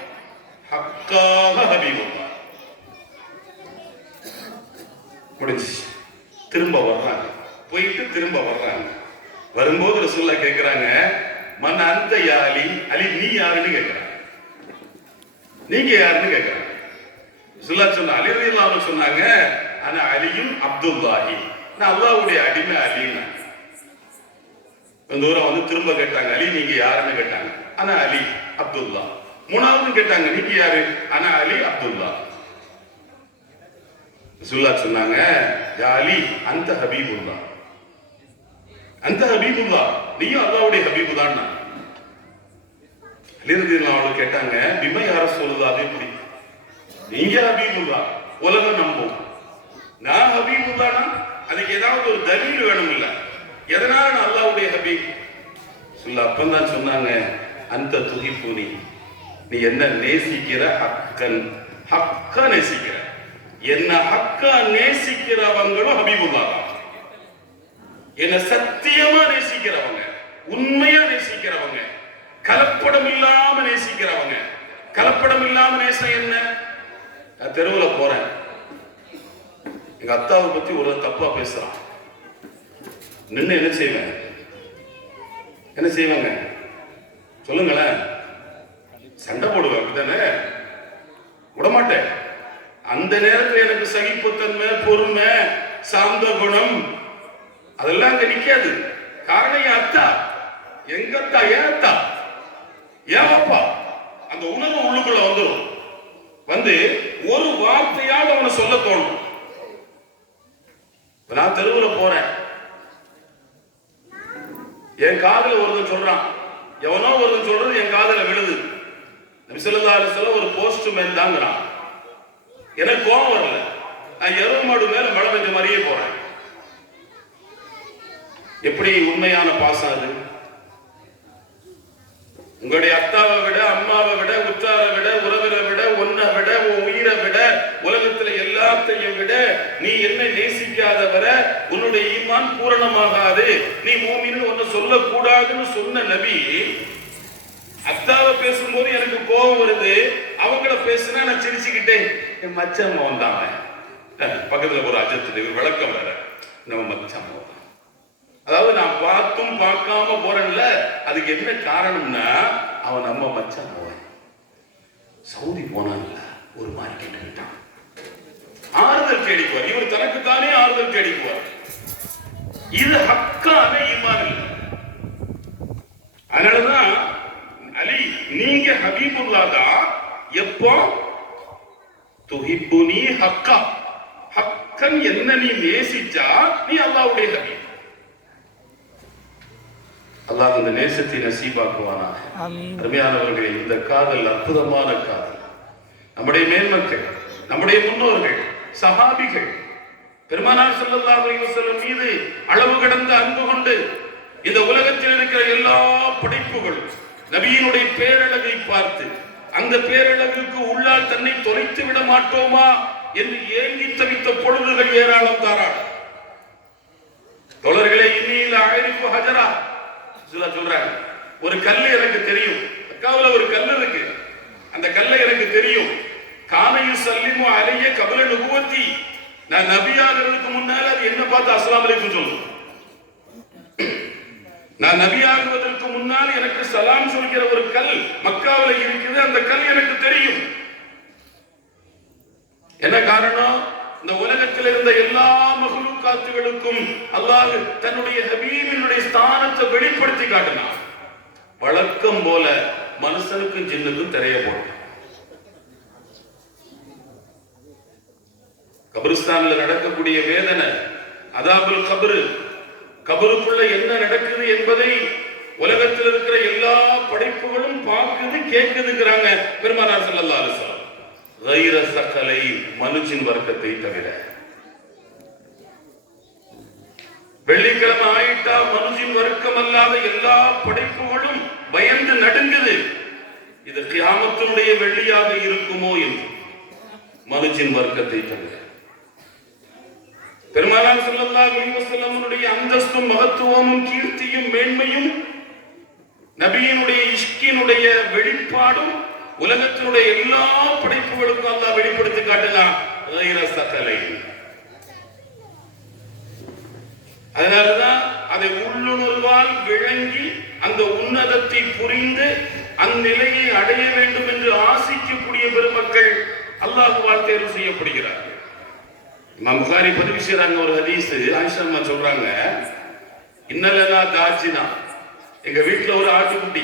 ஹக்காக ஹபீபுல்லாஹ். முடிஞ்சு. திரும்ப வர்றாங்க, போயிட்டு திரும்ப வர்றாங்க. வரும்போது ரசூலுல்லாஹ் கேட்கிறாங்க, மன் அன்த யா அலி? அலி, நீ யாருன்னு கேட்கிறாங்க. நீங்க யாருன்னு கேட்கிறாங்க. ரசூலுல்லாஹ் சொன்ன அலி ரலியல்லாஹு அன்ஹு சொன்னாங்க, அன அலியும் அப்துல்லாஹி, நான் அல்லாஹ்வுடைய அடிமை அலின்னா. தூரம் வந்து திரும்ப கேட்டாங்க, அலி நீங்க யாருன்னு கேட்டாங்க. அன அலி அப்துல்லா. மூணாவது கேட்டாங்க, நீங்க யாரு? அன அலி அப்துல்லா. ரசூலுல்லாஹ் சொன்னாங்க, யா அலி, அன்த ஹபீபுல்லாஹ், அன்த ஹபீபுல்லாஹ், நீயும் அல்லாஹ்வுடைய ஹபீபு தான். அலி ரலியல்லாஹு அன்ஹு கேட்டாங்க, பிமா யா ரசூலுல்லாஹ், அது எப்படி? நீங்க ஹபீபுல்லாஹ், உலகம் நம்பும். நான் ஹபீபுல்லாஹ்னா அதுக்கு ஏதாவது ஒரு தலீல் வேணும் இல்ல? எதனால நான் அல்லாஹ்வுடைய ஹபீப்? அப்பந்தான் சொன்னாங்க, அந்த துஹிப்புனி, நீ என்ன நேசிக்கிற, ஹக்கன், ஹக்கா நேசிக்கிற. என்ன ஹக்கா நேசிக்கிறவங்களும் ஹபீபுல்லாஹ் தான். என்ன சத்தியமா நேசிக்கிறவங்க, உண்மையா நேசிக்கிறவங்க, கலப்படம் இல்லாம நேசிக்கிறவங்க. கலப்படம் இல்லாம நேசம் என்ன? நான் தெருவுல போறேன், எங்க அத்தாவை பத்தி ஒரு தப்பா பேசுறான், நின்று என்ன செய்வேன்? என்ன செய்வாங்க சொல்லுங்களேன்? சண்டை போடுவேன், அப்படித்தானே? விடமாட்டேன். அந்த நேரத்தில் எனக்கு சகிப்புத்தன்மை, பொறுமை, சாந்த குணம் அதெல்லாம் அங்க நிக்காது. காரணம் என் அத்தா, எங்க அத்தா, ஏன் அத்தா, ஏன் அப்பா. அந்த உணர்வு உள்ளுக்குள்ள வந்துடும். வந்து ஒரு வார்த்தையால் அவனை சொல்ல தோணும். நான் தெருவில் போறேன், என் காதுல ஒருத்தன் சொல்றான், எவனோ ஒருத்தன் சொல்றது என் காதுல விழுது. நபி ஸல்லல்லாஹு அலைஹி வஸல்லம் ஒரு போஸ்ட்மேன் தாங்கிறான். எனக்கு கோபம் வரல, நான் எருமை மாடு மேல மழை பெஞ்ச மாதிரியே போறேன். எப்படி உண்மையான பாசம் அது? உங்களுடைய அத்தாவை விட, அம்மாவை விட, உற்றாரை விட, உறவினரை விட, ஒன்னை விட, உயிரை விட, உலகத்துல எல்லாத்தையும் விட நீ என்னை நேசிக்காத வர உன்னுடைய ஈமான் பூரணமாகாது, நீ மூமின்னு ஒன்னு சொல்லக்கூடாதுன்னு சொன்ன நபி, அத்தாவை பேசும்போது எனக்கு கோபம் வருது, அவங்கள பேசுனா நான் சிரிச்சுக்கிட்டேன், என் மச்சான் வந்தாங்க. பக்கத்துல ஒரு அஜத்து விளக்கம் வேற, நம்ம மச்சான் அதாவது நான் பார்த்தும் பார்க்காம போறேன்ல, அதுக்கு என்ன காரணம்னா அவன் நம்ம மச்சான். அவன் சவுதி போனான்ல, ஒரு மாதிரி கேட்டுக்கிட்டான், ஆறுதல் தேடிக்குவார். இவர் தனக்கு தானே ஆறுதல் தேடிக்குவார். இது ஹக்கான ஈமான் இல்லை. அதனாலதான் அலி, நீங்க ஹபீபுல்லா தான் எப்போ துஹிப்புனி ஹக்கா, ஹக்கன் என்ன நீ நேசிச்சா நீ அல்லாஹ்வுடைய ஹபீப். அல்லாஹ் இந்த நேசத்தை நசீபாக்குவானா. அருமையானவர்களே, இந்த காதல் அற்புதமான காதல். நம்முடைய மேன்மக்கள், நம்முடைய முன்னோர்கள், சஹாபிகள் பெருமானார் ஸல்லல்லாஹு அலைஹி வஸல்லம் மீது அளவு கடந்த அன்பு கொண்டு இந்த உலகத்தில் இருக்கிற எல்லா படைப்புகளும் நபியினுடைய பேரழகை பார்த்து அந்த பேரழகுக்கு உள்ளால் தன்னை தொலைத்து விட மாட்டோமா என்று ஏங்கி தவித்த பொழுதுகள் ஏராளம் தாராளம். தோழர்களே, இன்னில அரிஃபு ஹஜரா சொல்றாங்க, ஒரு கல்லு எனக்கு தெரியும், அக்காவுல ஒரு கல்லு இருக்கு, அந்த கல்லை எனக்கு தெரியும். கானையு சல்லிமு அலைய கபல நுபுவத்தி, நான் நபியாகிறதுக்கு முன்னால அது என்ன பார்த்து அஸ்ஸலாமு அலைக்கும் சொல்லும். நான் நபியாகுவதற்கு முன்னால் எனக்கு சலாம் சொல்கிற ஒரு கல் மக்காவுல இருக்குது, அந்த கல் எனக்கு தெரியும். என்ன காரணம்? இந்த உலகத்தில் இருந்த எல்லா மஹ்லூகாத்துகளுக்கும் அல்லாஹ் தன்னுடைய ஹபீபினுடைய ஸ்தானத்தை வெளிப்படுத்தி காட்டினான். வழக்கம் போல மனுஷனுக்கும் ஜின்னுக்கும் தெரிய போட்டான். கபிரிஸ்தான்ல நடக்கக்கூடிய வேதனை, அதாபுல் கபரு, கபருக்குள்ள என்ன நடக்குது என்பதை உலகத்தில் இருக்கிற எல்லா படைப்புகளும் பார்க்குது, கேட்குதுங்கிறாங்க பெருமானார் ஸல்லல்லாஹு அலைஹி வஸல்லம். கைர சக்கலை, மனுஷின் வர்க்கத்தை தவிர. வெள்ளிக்கிழமை ஆயிட்டா மனுஷின் வர்க்கம் அல்லாத எல்லா படைப்புகளும் பயந்து நடுங்குது. இது கியாமத்தினுடைய வெள்ளியாக இருக்குமோ என்று, மனுஷின் வர்க்கத்தை தவிர. பெருமானார் ஸல்லல்லாஹு அலைஹி வஸல்லமுடைய அந்தஸ்தும் மகத்துவமும் கீர்த்தியும் மேன்மையும் நபியினுடைய இஷ்கினுடைய வெளிப்பாடும் உலகத்தினுடைய எல்லா படைப்புகளுக்கும் அல்லாஹ் வெளிப்படுத்தி காட்டினான். அதனாலதான் அதை உள்ளுணர்வால் விளங்கி அந்த உன்னதத்தை புரிந்து அந்நிலையை அடைய வேண்டும் என்று ஆசிக்கக்கூடிய பெருமக்கள் அல்லாஹ்வால் தேர்வு செய்யப்படுகிறார்கள். இமாம் புகாரி பதிவு செய்யறாங்க ஒரு ஹதீஸ். ஆயிஷா அம்மா சொல்றாங்க, இன்னலனா தாஜினா, எங்க வீட்டுல ஒரு ஆட்டுக்குட்டி,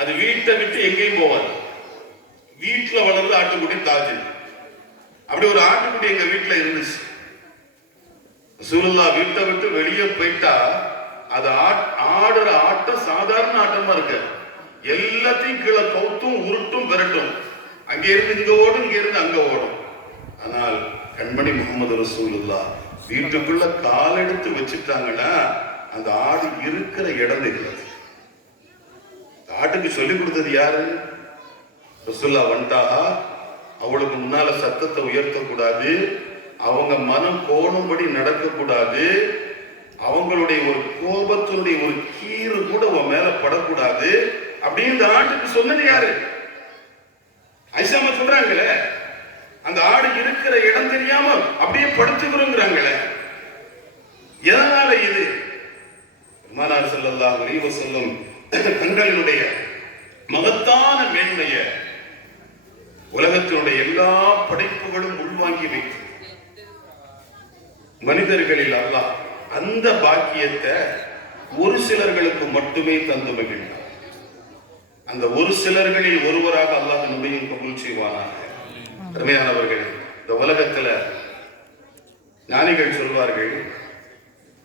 அது வீட்டை விட்டு எங்கேயும் போவாது. வீட்டுல வளர்ந்த ஆட்டுக்குட்டி தாஜின். அப்படி ஒரு ஆட்டுக்குட்டி எங்க வீட்டுல இருந்துச்சு. ரசூலுல்லாஹ் வீட்டை விட்டு வெளியே போயிட்டா அது ஆடுற ஆட்டம் சாதாரண ஆட்டமா இருக்கு. எல்லாத்தையும் கீழே கவுத்தும் உருட்டும் விரட்டும். அங்கே இருந்து இங்க ஓடும், இங்க இருந்து அங்க ஓடும். ஆனால் கண்மணி முகமது ரசூலுல்லாஹ் வீட்டுக்குள்ள கால் எடுத்து வச்சுட்டாங்கன்னா அந்த ஆடு இருக்கிற இடம் தெரியாது. ஆட்டுக்கு சொல்லி கொடுத்தது யாரு? ரசூலுல்லாஹ் வந்துட்டா அவளுக்கு முன்னால சத்தத்தை உயர்த்தக்கூடாது, அவங்க மனம் கோணும்படி நடக்கக்கூடாது, அவங்களுடைய ஒரு கோபத்தினுடைய ஒரு கீறு கூட உன் மேல படக்கூடாது அப்படின்னு இந்த ஆட்டுக்கு சொன்னது யாரு? ஆயிஷா அம்மா சொல்றாங்களே, அந்த ஆடு இருக்கிற இடம் தெரியாம அப்படியே படுத்துக்கிறோங்கிறாங்களே. எதனால இது? பெருமானார் ஸல்லல்லாஹு அலைஹி வஸல்லம் தங்களுடைய மகத்தான மேன்மைய உலகத்தினுடைய எல்லா படைப்புகளும் உள்வாங்கி வைத்து மனிதர்களில் அல்லாஹ் அந்த பாக்கியத்தை ஒரு சிலர்களுக்கு மட்டுமே தந்து மகிழ்ந்தார். அந்த ஒரு சிலர்களில் ஒருவராக அல்லாஹ் நபியும் கபூல் செய்வானாக. அருமையானவர்கள், இந்த உலகத்துல ஞானிகள் சொல்வார்கள்,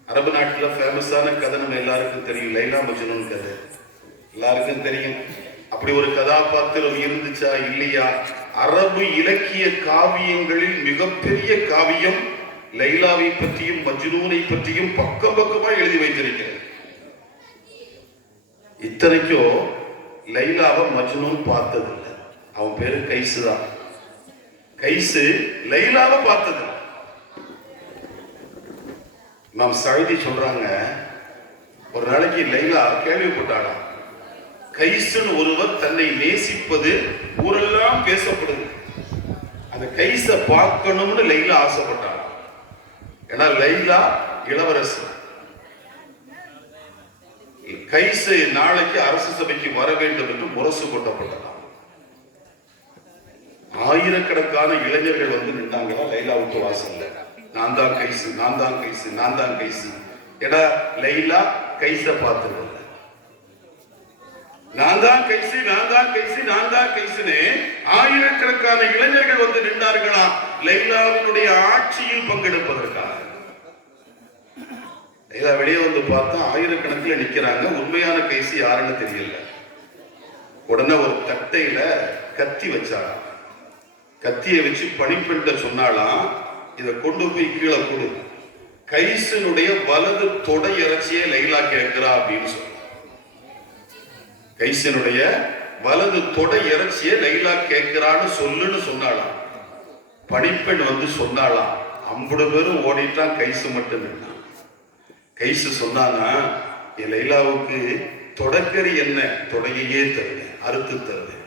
அரபு நாட்டுல ஃபேமஸான கதை நம்ம எல்லாருக்கும் தெரியும், லைலா மஜ்னூன் கதை எல்லாருக்கும் தெரியும். அப்படி ஒரு கதாபாத்திரம் இருந்துச்சா இல்லையா? அரபு இலக்கிய காவியங்களில் மிகப்பெரிய காவியம் லைலாவை பற்றியும் மஜ்னூனை பற்றியும் பக்கம் பக்கமா எழுதி வைத்திருக்கிறது. இத்தனைக்கும் லைலாவை மஜ்னூன் பார்த்ததில்லை. அவன் பேரு கைசு தான். கைசு லைலாவை பார்த்தது. நாம் சைதி சொல்றாங்க, ஒரு நாளைக்கு லைலா கேள்விப்பட்டாளாம், கைசுன்னு ஒருவர் தன்னை நேசிப்பது ஊரெல்லாம் பேசப்படுது. அந்த கைச பார்க்கணும்னு லைலா ஆசைப்பட்டாள். ஏன்னா லைலா இளவரசி, கைசு நாளைக்கு அரசு சபைக்கு வர வேண்டும் என்று முரசு கொட்டப்பட்டதாம். ஆயிரக்கணக்கான இளைஞர்கள் வந்து நின்றாங்களா லைலாவுக்கு வாசல்ல. நான் தான் கைசு, நான் தான் கைசு, நான் தான் கைசு. எடா லைலா கைச பார்த்துருவ, நான் தான் கைசு, நான் தான் கைசு, நான் தான் கைசுன்னு ஆயிரக்கணக்கான இளைஞர்கள் வந்து நின்றார்களா லைலாவினுடைய ஆட்சியில் பங்கெடுப்பதற்காக. லைலா வெளியே வந்து பார்த்தா ஆயிரக்கணக்கில் நிக்கிறாங்க. உண்மையான கைசு யாருன்னு தெரியல. உடனே ஒரு தட்டையில கத்தி வச்சாங்க. கத்தியை வச்சு பணிப்பெண்ட சொன்னாலாம், இதை கொண்டு போய் கீழே கொடு, கைசனுடைய வலது தொடை இறைச்சியை லைலா கேட்கிறா அப்படின்னு சொன்ன. கைசனுடைய வலது தொடை இறைச்சியை லைலா கேட்கிறான்னு சொல்லுன்னு சொன்னாலாம். பணிப்பெண் வந்து சொன்னாலாம், 50 பேரும் ஓடிட்டான், கைசு மட்டும் நின்னான். கைசு சொன்னானா, என் லைலாவுக்கு தொடக்கறி என்ன, தொடையையே தருவேன், அறுத்து தருவேன்.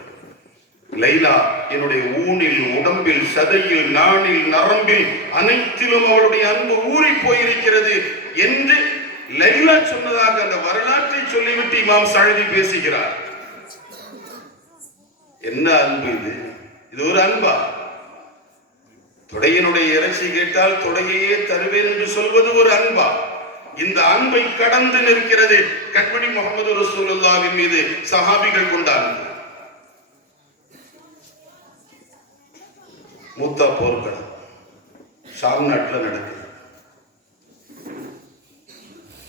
லைலா என்னுடைய ஊனில், உடம்பில், சதையில், நாணில், நரம்பில் அனைத்திலும் அவளுடைய அன்பு ஊறி போயிருக்கிறது என்று லைலா சொன்னதாக அந்த வரலாற்றை சொல்லிவிட்டு இமாம் சாழி பேசுகிறார். என்ன அன்பு இது? இது ஒரு அன்பா? தொடையினுடைய இறைச்சி கேட்டால் தொடையையே தருவேன் என்று சொல்வது ஒரு அன்பா? இந்த அன்பை கடந்து நிற்கிறது கண்மணி முகமது ரசூலுல்லாஹ்வின் மீது சஹாபிகள் கொண்ட அன்பு. மூத்தா போர்க்களம் ஷாம் நாட்டில் நடக்குது.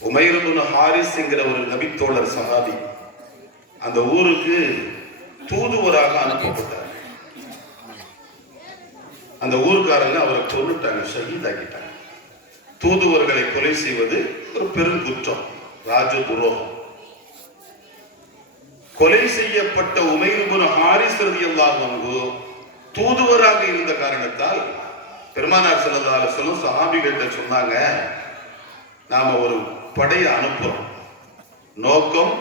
உமைர் இப்னு ஹாரிஸ் என்கிற ஒரு நபித்தோழர் சஹாபி அந்த ஊருக்கு தூதுவராக அனுப்பப்பட்டார். அந்த ஊர்க்காரங்க அவரை கொன்னுட்டாங்க, ஷஹீதாக்கிட்டாங்க. தூதுவர்களை கொலை செய்வது ஒரு பெரும் குற்றம், ராஜ துரோகம். கொலை செய்யப்பட்ட உமைர் இப்னு ஹாரிஸ் ரலியல்லாஹு அன்ஹு தூதுவராக இருந்த காரணத்தால் பெருமானார் ஸல்லல்லாஹு அலைஹி வஸல்லம் சஹாபிகள்கிட்ட சொன்னாங்க, நாம ஒரு படையை அனுப்புறோம். நோக்கம்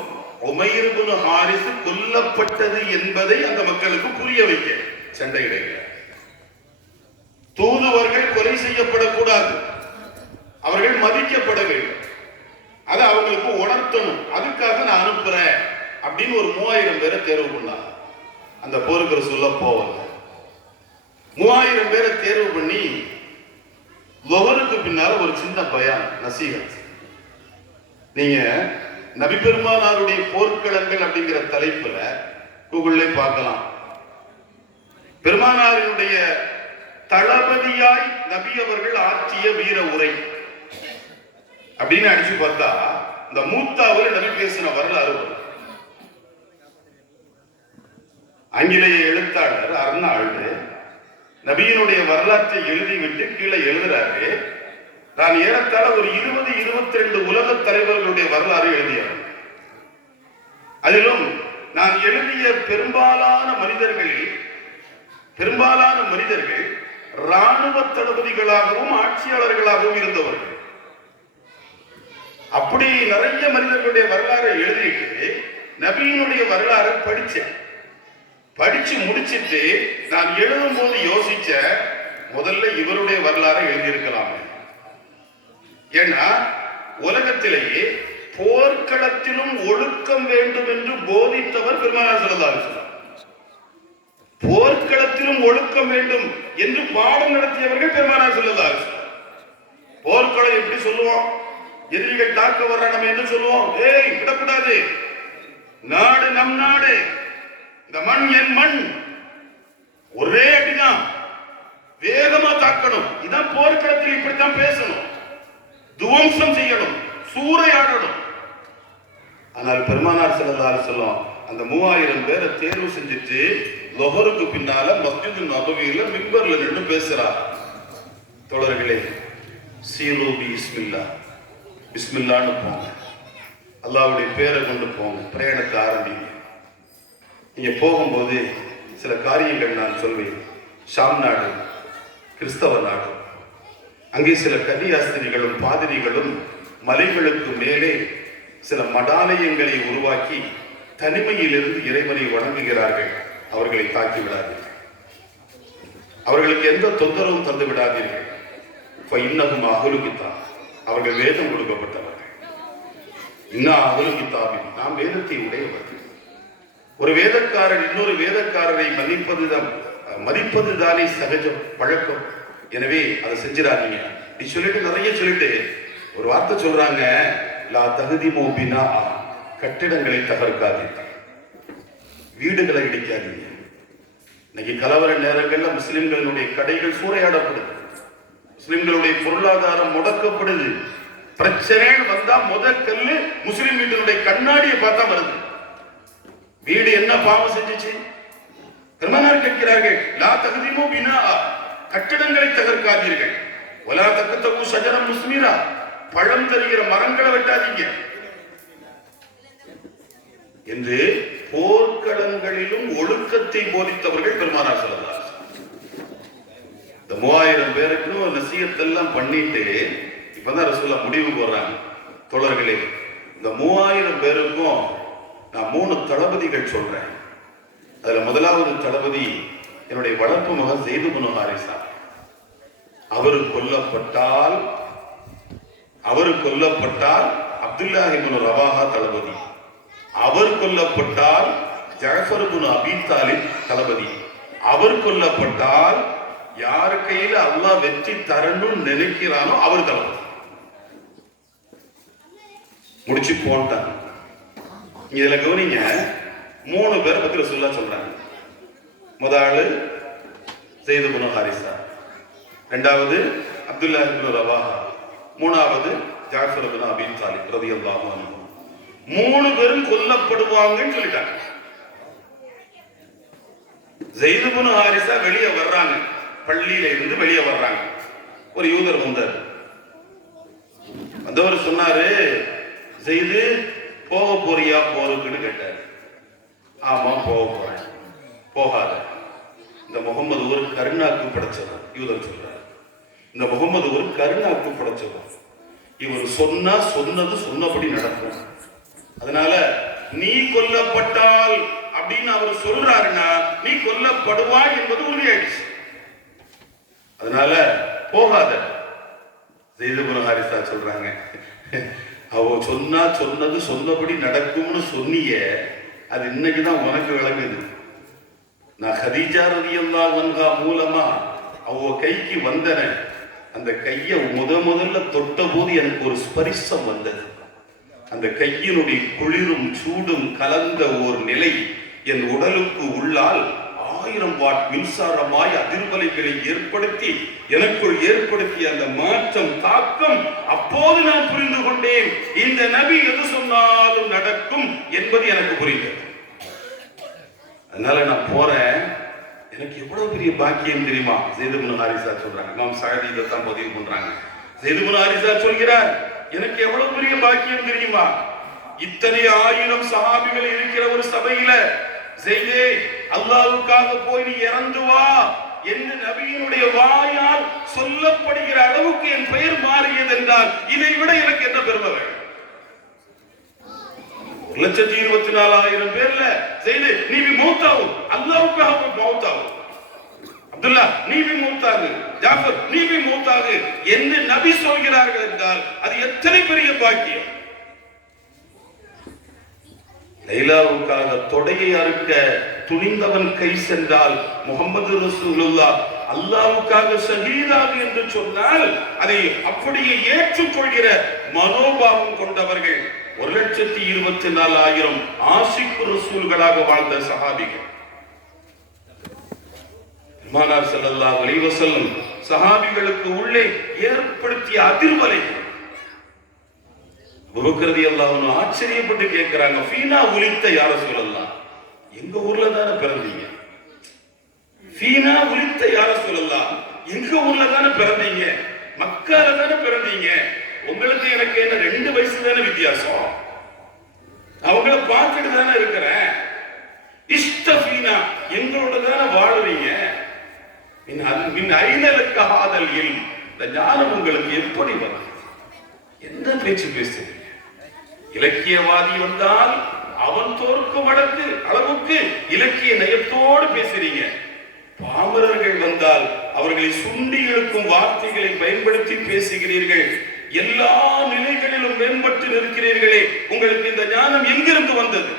உமைர் இப்னு ஹாரிஸ் கொல்லப்பட்டது என்பதை அந்த மக்களுக்கு புரிய வைக்க. சண்டையிடையில தூதுவர்கள் கொலை செய்யப்படக்கூடாது, அவர்கள் மதிக்கப்பட வேண்டும், அதை அவங்களுக்கு உணர்த்தணும். அதுக்காக நான் அனுப்புறேன் அப்படின்னு ஒரு 3000 பேரை தேர்வு பண்ணாங்க. அந்த போருக்கு சொல்ல போவாங்க. 3000 பேரை தேர்வு பண்ணி லொஹருக்கு பின்னால் ஒரு சின்ன பயான் நசீஹத். நீங்க நபி பெருமானாருடைய போர்க்களங்கள் அப்படிங்கிற தலைப்புல கூகுள்ல பார்க்கலாம். பெருமானாரினுடைய தளபதியாய் நபி அவர்கள் ஆற்றிய வீர உரை அப்படின்னு அடிச்சு பார்த்தா இந்த மூத்தாவில் நபி பேசின வரலாறு வரும். ஆங்கிலேய எழுத்தாளர் அர்னால்டு நபியினுடைய வரலாற்றை எழுதிவிட்டு கீழே எழுதுறாரு, நான் ஏறத்தாழ ஒரு 20-22 உலக தலைவர்களுடைய வரலாறு எழுதியார். அதிலும் நான் எழுதிய பெரும்பாலான மனிதர்கள் ராணுவ தளபதிகளாகவும் ஆட்சியாளர்களாகவும் இருந்தவர்கள். அப்படி நிறைய மனிதர்களுடைய வரலாறை எழுதிட்டு நபியினுடைய வரலாறை படிச்சு முடிச்சிட்டு நான் எழுதும் போது யோசிச்ச, முதல்ல இவருடைய வரலாறை எழுதியிருக்கலாமே. ஏன்னா உலகத்திலேயே போர்க்களத்திலும் ஒழுக்கம் வேண்டும் என்று போதித்தவர் பெருமானார் ஸல்லல்லாஹு அலைஹி வஸல்லம். போர்க்களத்திலும் ஒழுக்கம் வேண்டும் என்று பாடம் நடத்தியவர்கள் பெருமானார் ஸல்லல்லாஹு அலைஹி வஸல்லம். போர்க்களம் எப்படி சொல்லுவோம்? எதிரிகள் தாக்க வர்றாங்க என்று சொல்லுவோம், ஏய் விடக்கூடாது, நாடு நம் நாடு, இந்த மண் என் மண், ஒரே அடிதான், வேகமா தாக்கணும். இதான் போர்க்களத்தில் இப்படித்தான் பேசணும், துவம்சம் செய்யணும், சூறையாடணும். ஆனால் பெருமானார் ஸல்லல்லாஹு அலைஹி வஸல்லம் அந்த 3000 பேரை தேர்வு செஞ்சுட்டு லொஹருக்கு பின்னால மஸ்ஜிது நபவியில மிம்பர்ல நின்று பேசுறார். தோழர்களே, சீரு பி பிஸ்மில்லா, பிஸ்மில்லான்னு போங்க, அல்லாஹ்வுடைய பேரை கொண்டு போங்க, பிரயாணத்தை ஆரம்பிங்க. நீங்க போகும்போது சில காரியங்கள் நான் சொல்வேன். ஷாம் நாடு கிறிஸ்தவ நாடு. அங்கே சில கன்னியாஸ்திரிகளும் பாதிரிகளும் மலைகளுக்கு மேலே சில மடாலயங்களை உருவாக்கி தனிமையிலிருந்து இறைவனை வணங்குகிறார்கள். அவர்களை தாக்கி விடாதீர்கள், அவர்களுக்கு எந்த தொந்தரவும் தந்து விடாதீர்கள். இன்னமும் அகுலுகித்தான், அவர்கள் வேதம் கொடுக்கப்பட்டவர்கள். இன்னும் அவளும் கிதாபின், நாம் வேதத்தை உடையவர்கள். ஒரு வேதக்காரர் இன்னொரு வேதக்காரரை மதிப்பது தானே சகஜம், பழக்கம். எனவே அதை செஞ்சிடாதீங்க. நீ சொல்லிட்டு நிறைய சொல்லிட்டு ஒரு வார்த்தை சொல்றாங்க, லா தகுதி மோபினா, கட்டிடங்களை தகர்க்காதீர்கள், வீடுகளை இடிக்காதீங்க. இன்னைக்கு கலவர நேரங்கள்ல முஸ்லிம்களுடைய கடைகள் சூறையாடப்படுது, முஸ்லிம்களுடைய பொருளாதாரம் முடக்கப்படுது. பிரச்சனைன்னு வந்தா முதல் கல்லு முஸ்லிம் வீட்டினுடைய கண்ணாடியை பார்த்தா வருது. வீடு என்ன பாவம் செஞ்சிச்சு? பெருமானார் கேட்கிறார்கள், லா தகுதிமோ பினா, கட்டிடங்களை தகர்க்காதீர்கள். வலா தக்கத்தகு ஷஜரம் முஸ்மிரா, பழம் தருகிற மரங்களை வெட்டாதீங்க என்று போர்க்களங்களிலும் ஒழுக்கத்தை போதித்தவர்கள் பெருமானார் ஸல்லல்லாஹு அலைஹி வஸல்லம். இந்த 3000 பேருக்கும் நசியத்தெல்லாம் பண்ணிட்டு இப்பதான் ரசூலுல்லாஹ் முடிவு போடுறாங்க. தோழர்களே, இந்த 3000 பேருக்கும் நான் 3 தளபதிகள் சொல்றேன். அதுல முதலாவது தளபதி என்னுடைய வளர்ப்பு மகன் ஸெய்து இப்னு ஹாரிஸா. அவர் கொல்லப்பட்டால் அப்துல்லாஹ் இப்னு ரவாஹா தளபதி. அவர் கொல்லப்பட்டால் ஜஅஃபர் இப்னு அபீ தாலிப் தளபதி. அவர் கொல்லப்பட்டால் யார் கையில அல்லாஹ் வெற்றி தரணும்னு நினைக்கிறானோ அவர் தளபதி. முடிச்சு போட்டாங்க. இதுல கவனிங்க, 3 பேரை பத்தி ரசூலுல்லாஹ் சொல்றாங்க. முதலாளு ஸெய்து இப்னு ஹாரிஸா, இரண்டாவது அப்துல்லாஹ் இப்னு ரவாஹா, மூணாவது ஜஅஃபர் இப்னு அபீ தாலிப் ரலியல்லாஹு அன்ஹு. 3 பேரும் கொல்லப்படுவாங்கன்னு சொல்லிட்டாங்க. ஸெய்து இப்னு ஹாரிஸா வெளியே வர்றாங்க, பள்ளியில இருந்து வெளியே வர்றாங்க. ஒரு யூதர் வந்தார். வந்தவர் சொன்னாரு, ஸெய்து போக போறியா போருக்குன்னு கேட்டார். ஆமா போக போறேன். போகாத, இந்த முகமது ஒரு கருணாக்கு படைச்சவர். யூதர் சொல்றார், இந்த முகமது ஒரு கருணாக்கு படைச்சவர். இவர் சொன்னது சொன்னபடி நடக்கும். அதனால நீ கொல்லப்பட்டால் அப்படின்னு அவர் சொல்றாருன்னா நீ கொல்லப்படுவாய் என்பது உறுதியாயிடுச்சு. அதனால போகாத. ஸெய்து இப்னு ஹாரிஸா சொல்றாங்க, அவ சொன்னது சொன்னபடி நடக்கும்னு சொன்னிய, அது இன்னைக்குதான் உனக்கு விளங்குது. நான் கதீஜா ரலியல்லாஹு அன்ஹா மூலமா அவ கைக்கு வந்தன. அந்த கையை முதல்ல தொட்ட போது எனக்கு ஒரு ஸ்பரிசம் வந்தது. அந்த கையினுடைய குளிரும் சூடும் கலந்த ஒரு நிலை என் உடலுக்கு உள்ளால் 1000 வாட் மின்சாரமாய் அதிர்வலைகளை ஏற்படுத்தி எனக்குள் ஏற்படுத்திய அந்த மாற்றம் தாக்கம். அப்போது நான் புரிந்து கொண்டேன், இந்த நபி எது சொன்னாலும் நடக்கும் என்பது எனக்கு புரிந்தது. அதனால நான் போறேன். எனக்கு எவ்வளவு பெரிய பாக்கியம் தெரியுமா? ஸெய்து இப்னு ஹாரிஸா சொல்றாங்க. இமாம் ஸஅதி இதைத்தான் பதிவு பண்றாங்க. ஸெய்து இப்னு ஹாரிஸா சொல்கிறார், எனக்கு எவ்வளவு பெரிய பாக்கியம் தெரியுமா? இத்தனை 1000 சஹாபிகள் இருக்கிற ஒரு சபையில ஸெய்தே அல்லாஹ்வுக்காக போய் நீ இறந்து வா என்று நபியினுடைய வாயால் சொல்லப்படுகிற அளவுக்கு என் பெயர் மாறியது என்றால் இதை விட எனக்கு என்ன பெருமை வேண்டும்? 1,24,000 பேர்ல ஸெய்து நீ பி மௌத்தாவு, அல்லாஹ்வுக்காக மௌத்தாவு, அப்துல்லா நீ பி மௌத்தாகு, ஜாஃபர் நீ பி மௌத்தாகு என்று நபி சொல்கிறார்கள் என்றால் அது எத்தனை பெரிய பாக்கியம். லைலாவுக்காக தொடையை அறுக்க துணிந்தவன் கை சென்றால் முகமது ரசூலுல்லாஹ் அல்லாஹ்வுக்காக ஷஹீதாகு என்று சொன்னால் அதை அப்படியே ஏற்றுக்கொள்கிற மனோபாவம் கொண்டவர்கள் 1,24,000 ஆஷிக் ரசூல்களாக வாழ்ந்த சஹாபிகள். பெருமானார் ஸல்லல்லாஹு அலைஹி வஸல்லம் சஹாபிகளுக்கு உள்ளே ஏற்படுத்திய அதிர்வலைகள். அபூபக்கர் ரலியல்லாஹு அன்ஹு ஆச்சரியப்பட்டு கேட்கிறாங்க, ஃபீனா உலித்த யா ரசூலல்லாஹ், எங்க ஊர்ல தானே பிறந்தீங்க? ஃபீனா உலித்த யா ரசூலல்லாஹ், எங்க ஊர்ல தானே பிறந்தீங்க, மக்கால தானே பிறந்தீங்க, உங்களுக்கு எனக்கு என்ன 2 வயசு தானே வித்தியாசம், அவங்கள பார்த்துட்டு தானே இருக்கிறேன். இஸ்தஃபீனா, எங்களோட தானே வாழுறீங்க. மின் ஐனலுக்க ஹாதல் இல்ம், இந்த ஞானம் உங்களுக்கு எப்படி வரும்? என்ன பேச்சு பேசுறீங்க? இலக்கியவாதி வந்தால் அவன் தோற்கும் அளவுக்கு இலக்கிய நயத்தோடு பேசுறீங்க. பாமரர்கள் வந்தால் அவர்களை சுண்டி இழுக்கும் வார்த்தைகளை பயன்படுத்தி பேசுகிறீர்கள். எல்லா நிலைகளிலும் மேம்பட்டு நிற்கிறீர்களே, உங்களுக்கு இந்த ஞானம் எங்கிருந்து வந்தது?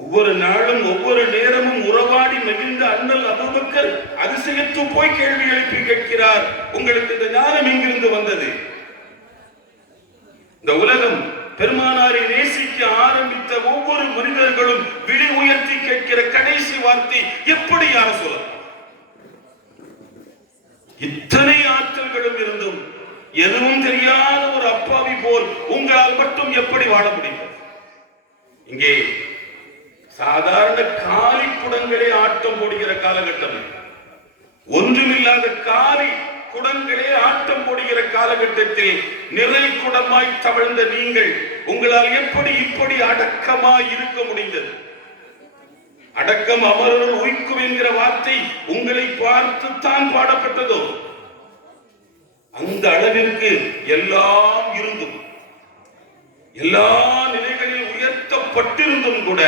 ஒவ்வொரு நாளும் ஒவ்வொரு நேரமும் உறவாடி மகிழ்ந்த அண்ணல் அபூபக்கர் அதிசயத்து போய் கேள்வி எழுப்பி கேட்கிறார், உங்களுக்கு இந்த ஞானம் எங்கிருந்து வந்தது? இந்த உலகம் பெருமானாரை நேசிக்க ஆரம்பித்த ஒவ்வொரு மனிதர்களும் விழி உயர்த்தி கேட்கிற கடைசி வார்த்தை, எப்படி யார சொல்ல? இத்தனை ஆற்றல்களும் இருந்தும் எதுவும் தெரியாத ஒரு அப்பாவி போல் உங்களால் மட்டும் எப்படி வாழ முடியும்? இங்கே சாதாரண காலி குடங்களே ஆட்டம் போடுகிற காலகட்டம், ஒன்றுமில்லாத காலி குடங்களே ஆட்டம் போடுகிற காலகட்டத்தில் நிறை குடமாய் தவழ்ந்த நீங்கள் உங்களால் எப்படி இப்படி அடக்கமாய் இருக்க முடிந்தது? அடக்கம் அமரர் உய்க்கும் என்கிற வார்த்தை உங்களை பார்த்து தான் பாடப்பட்டதோ? அந்த அளவிற்கு எல்லாம் இருந்தும் எல்லா நிலைகளில் உயர்த்தப்பட்டிருந்தும் கூட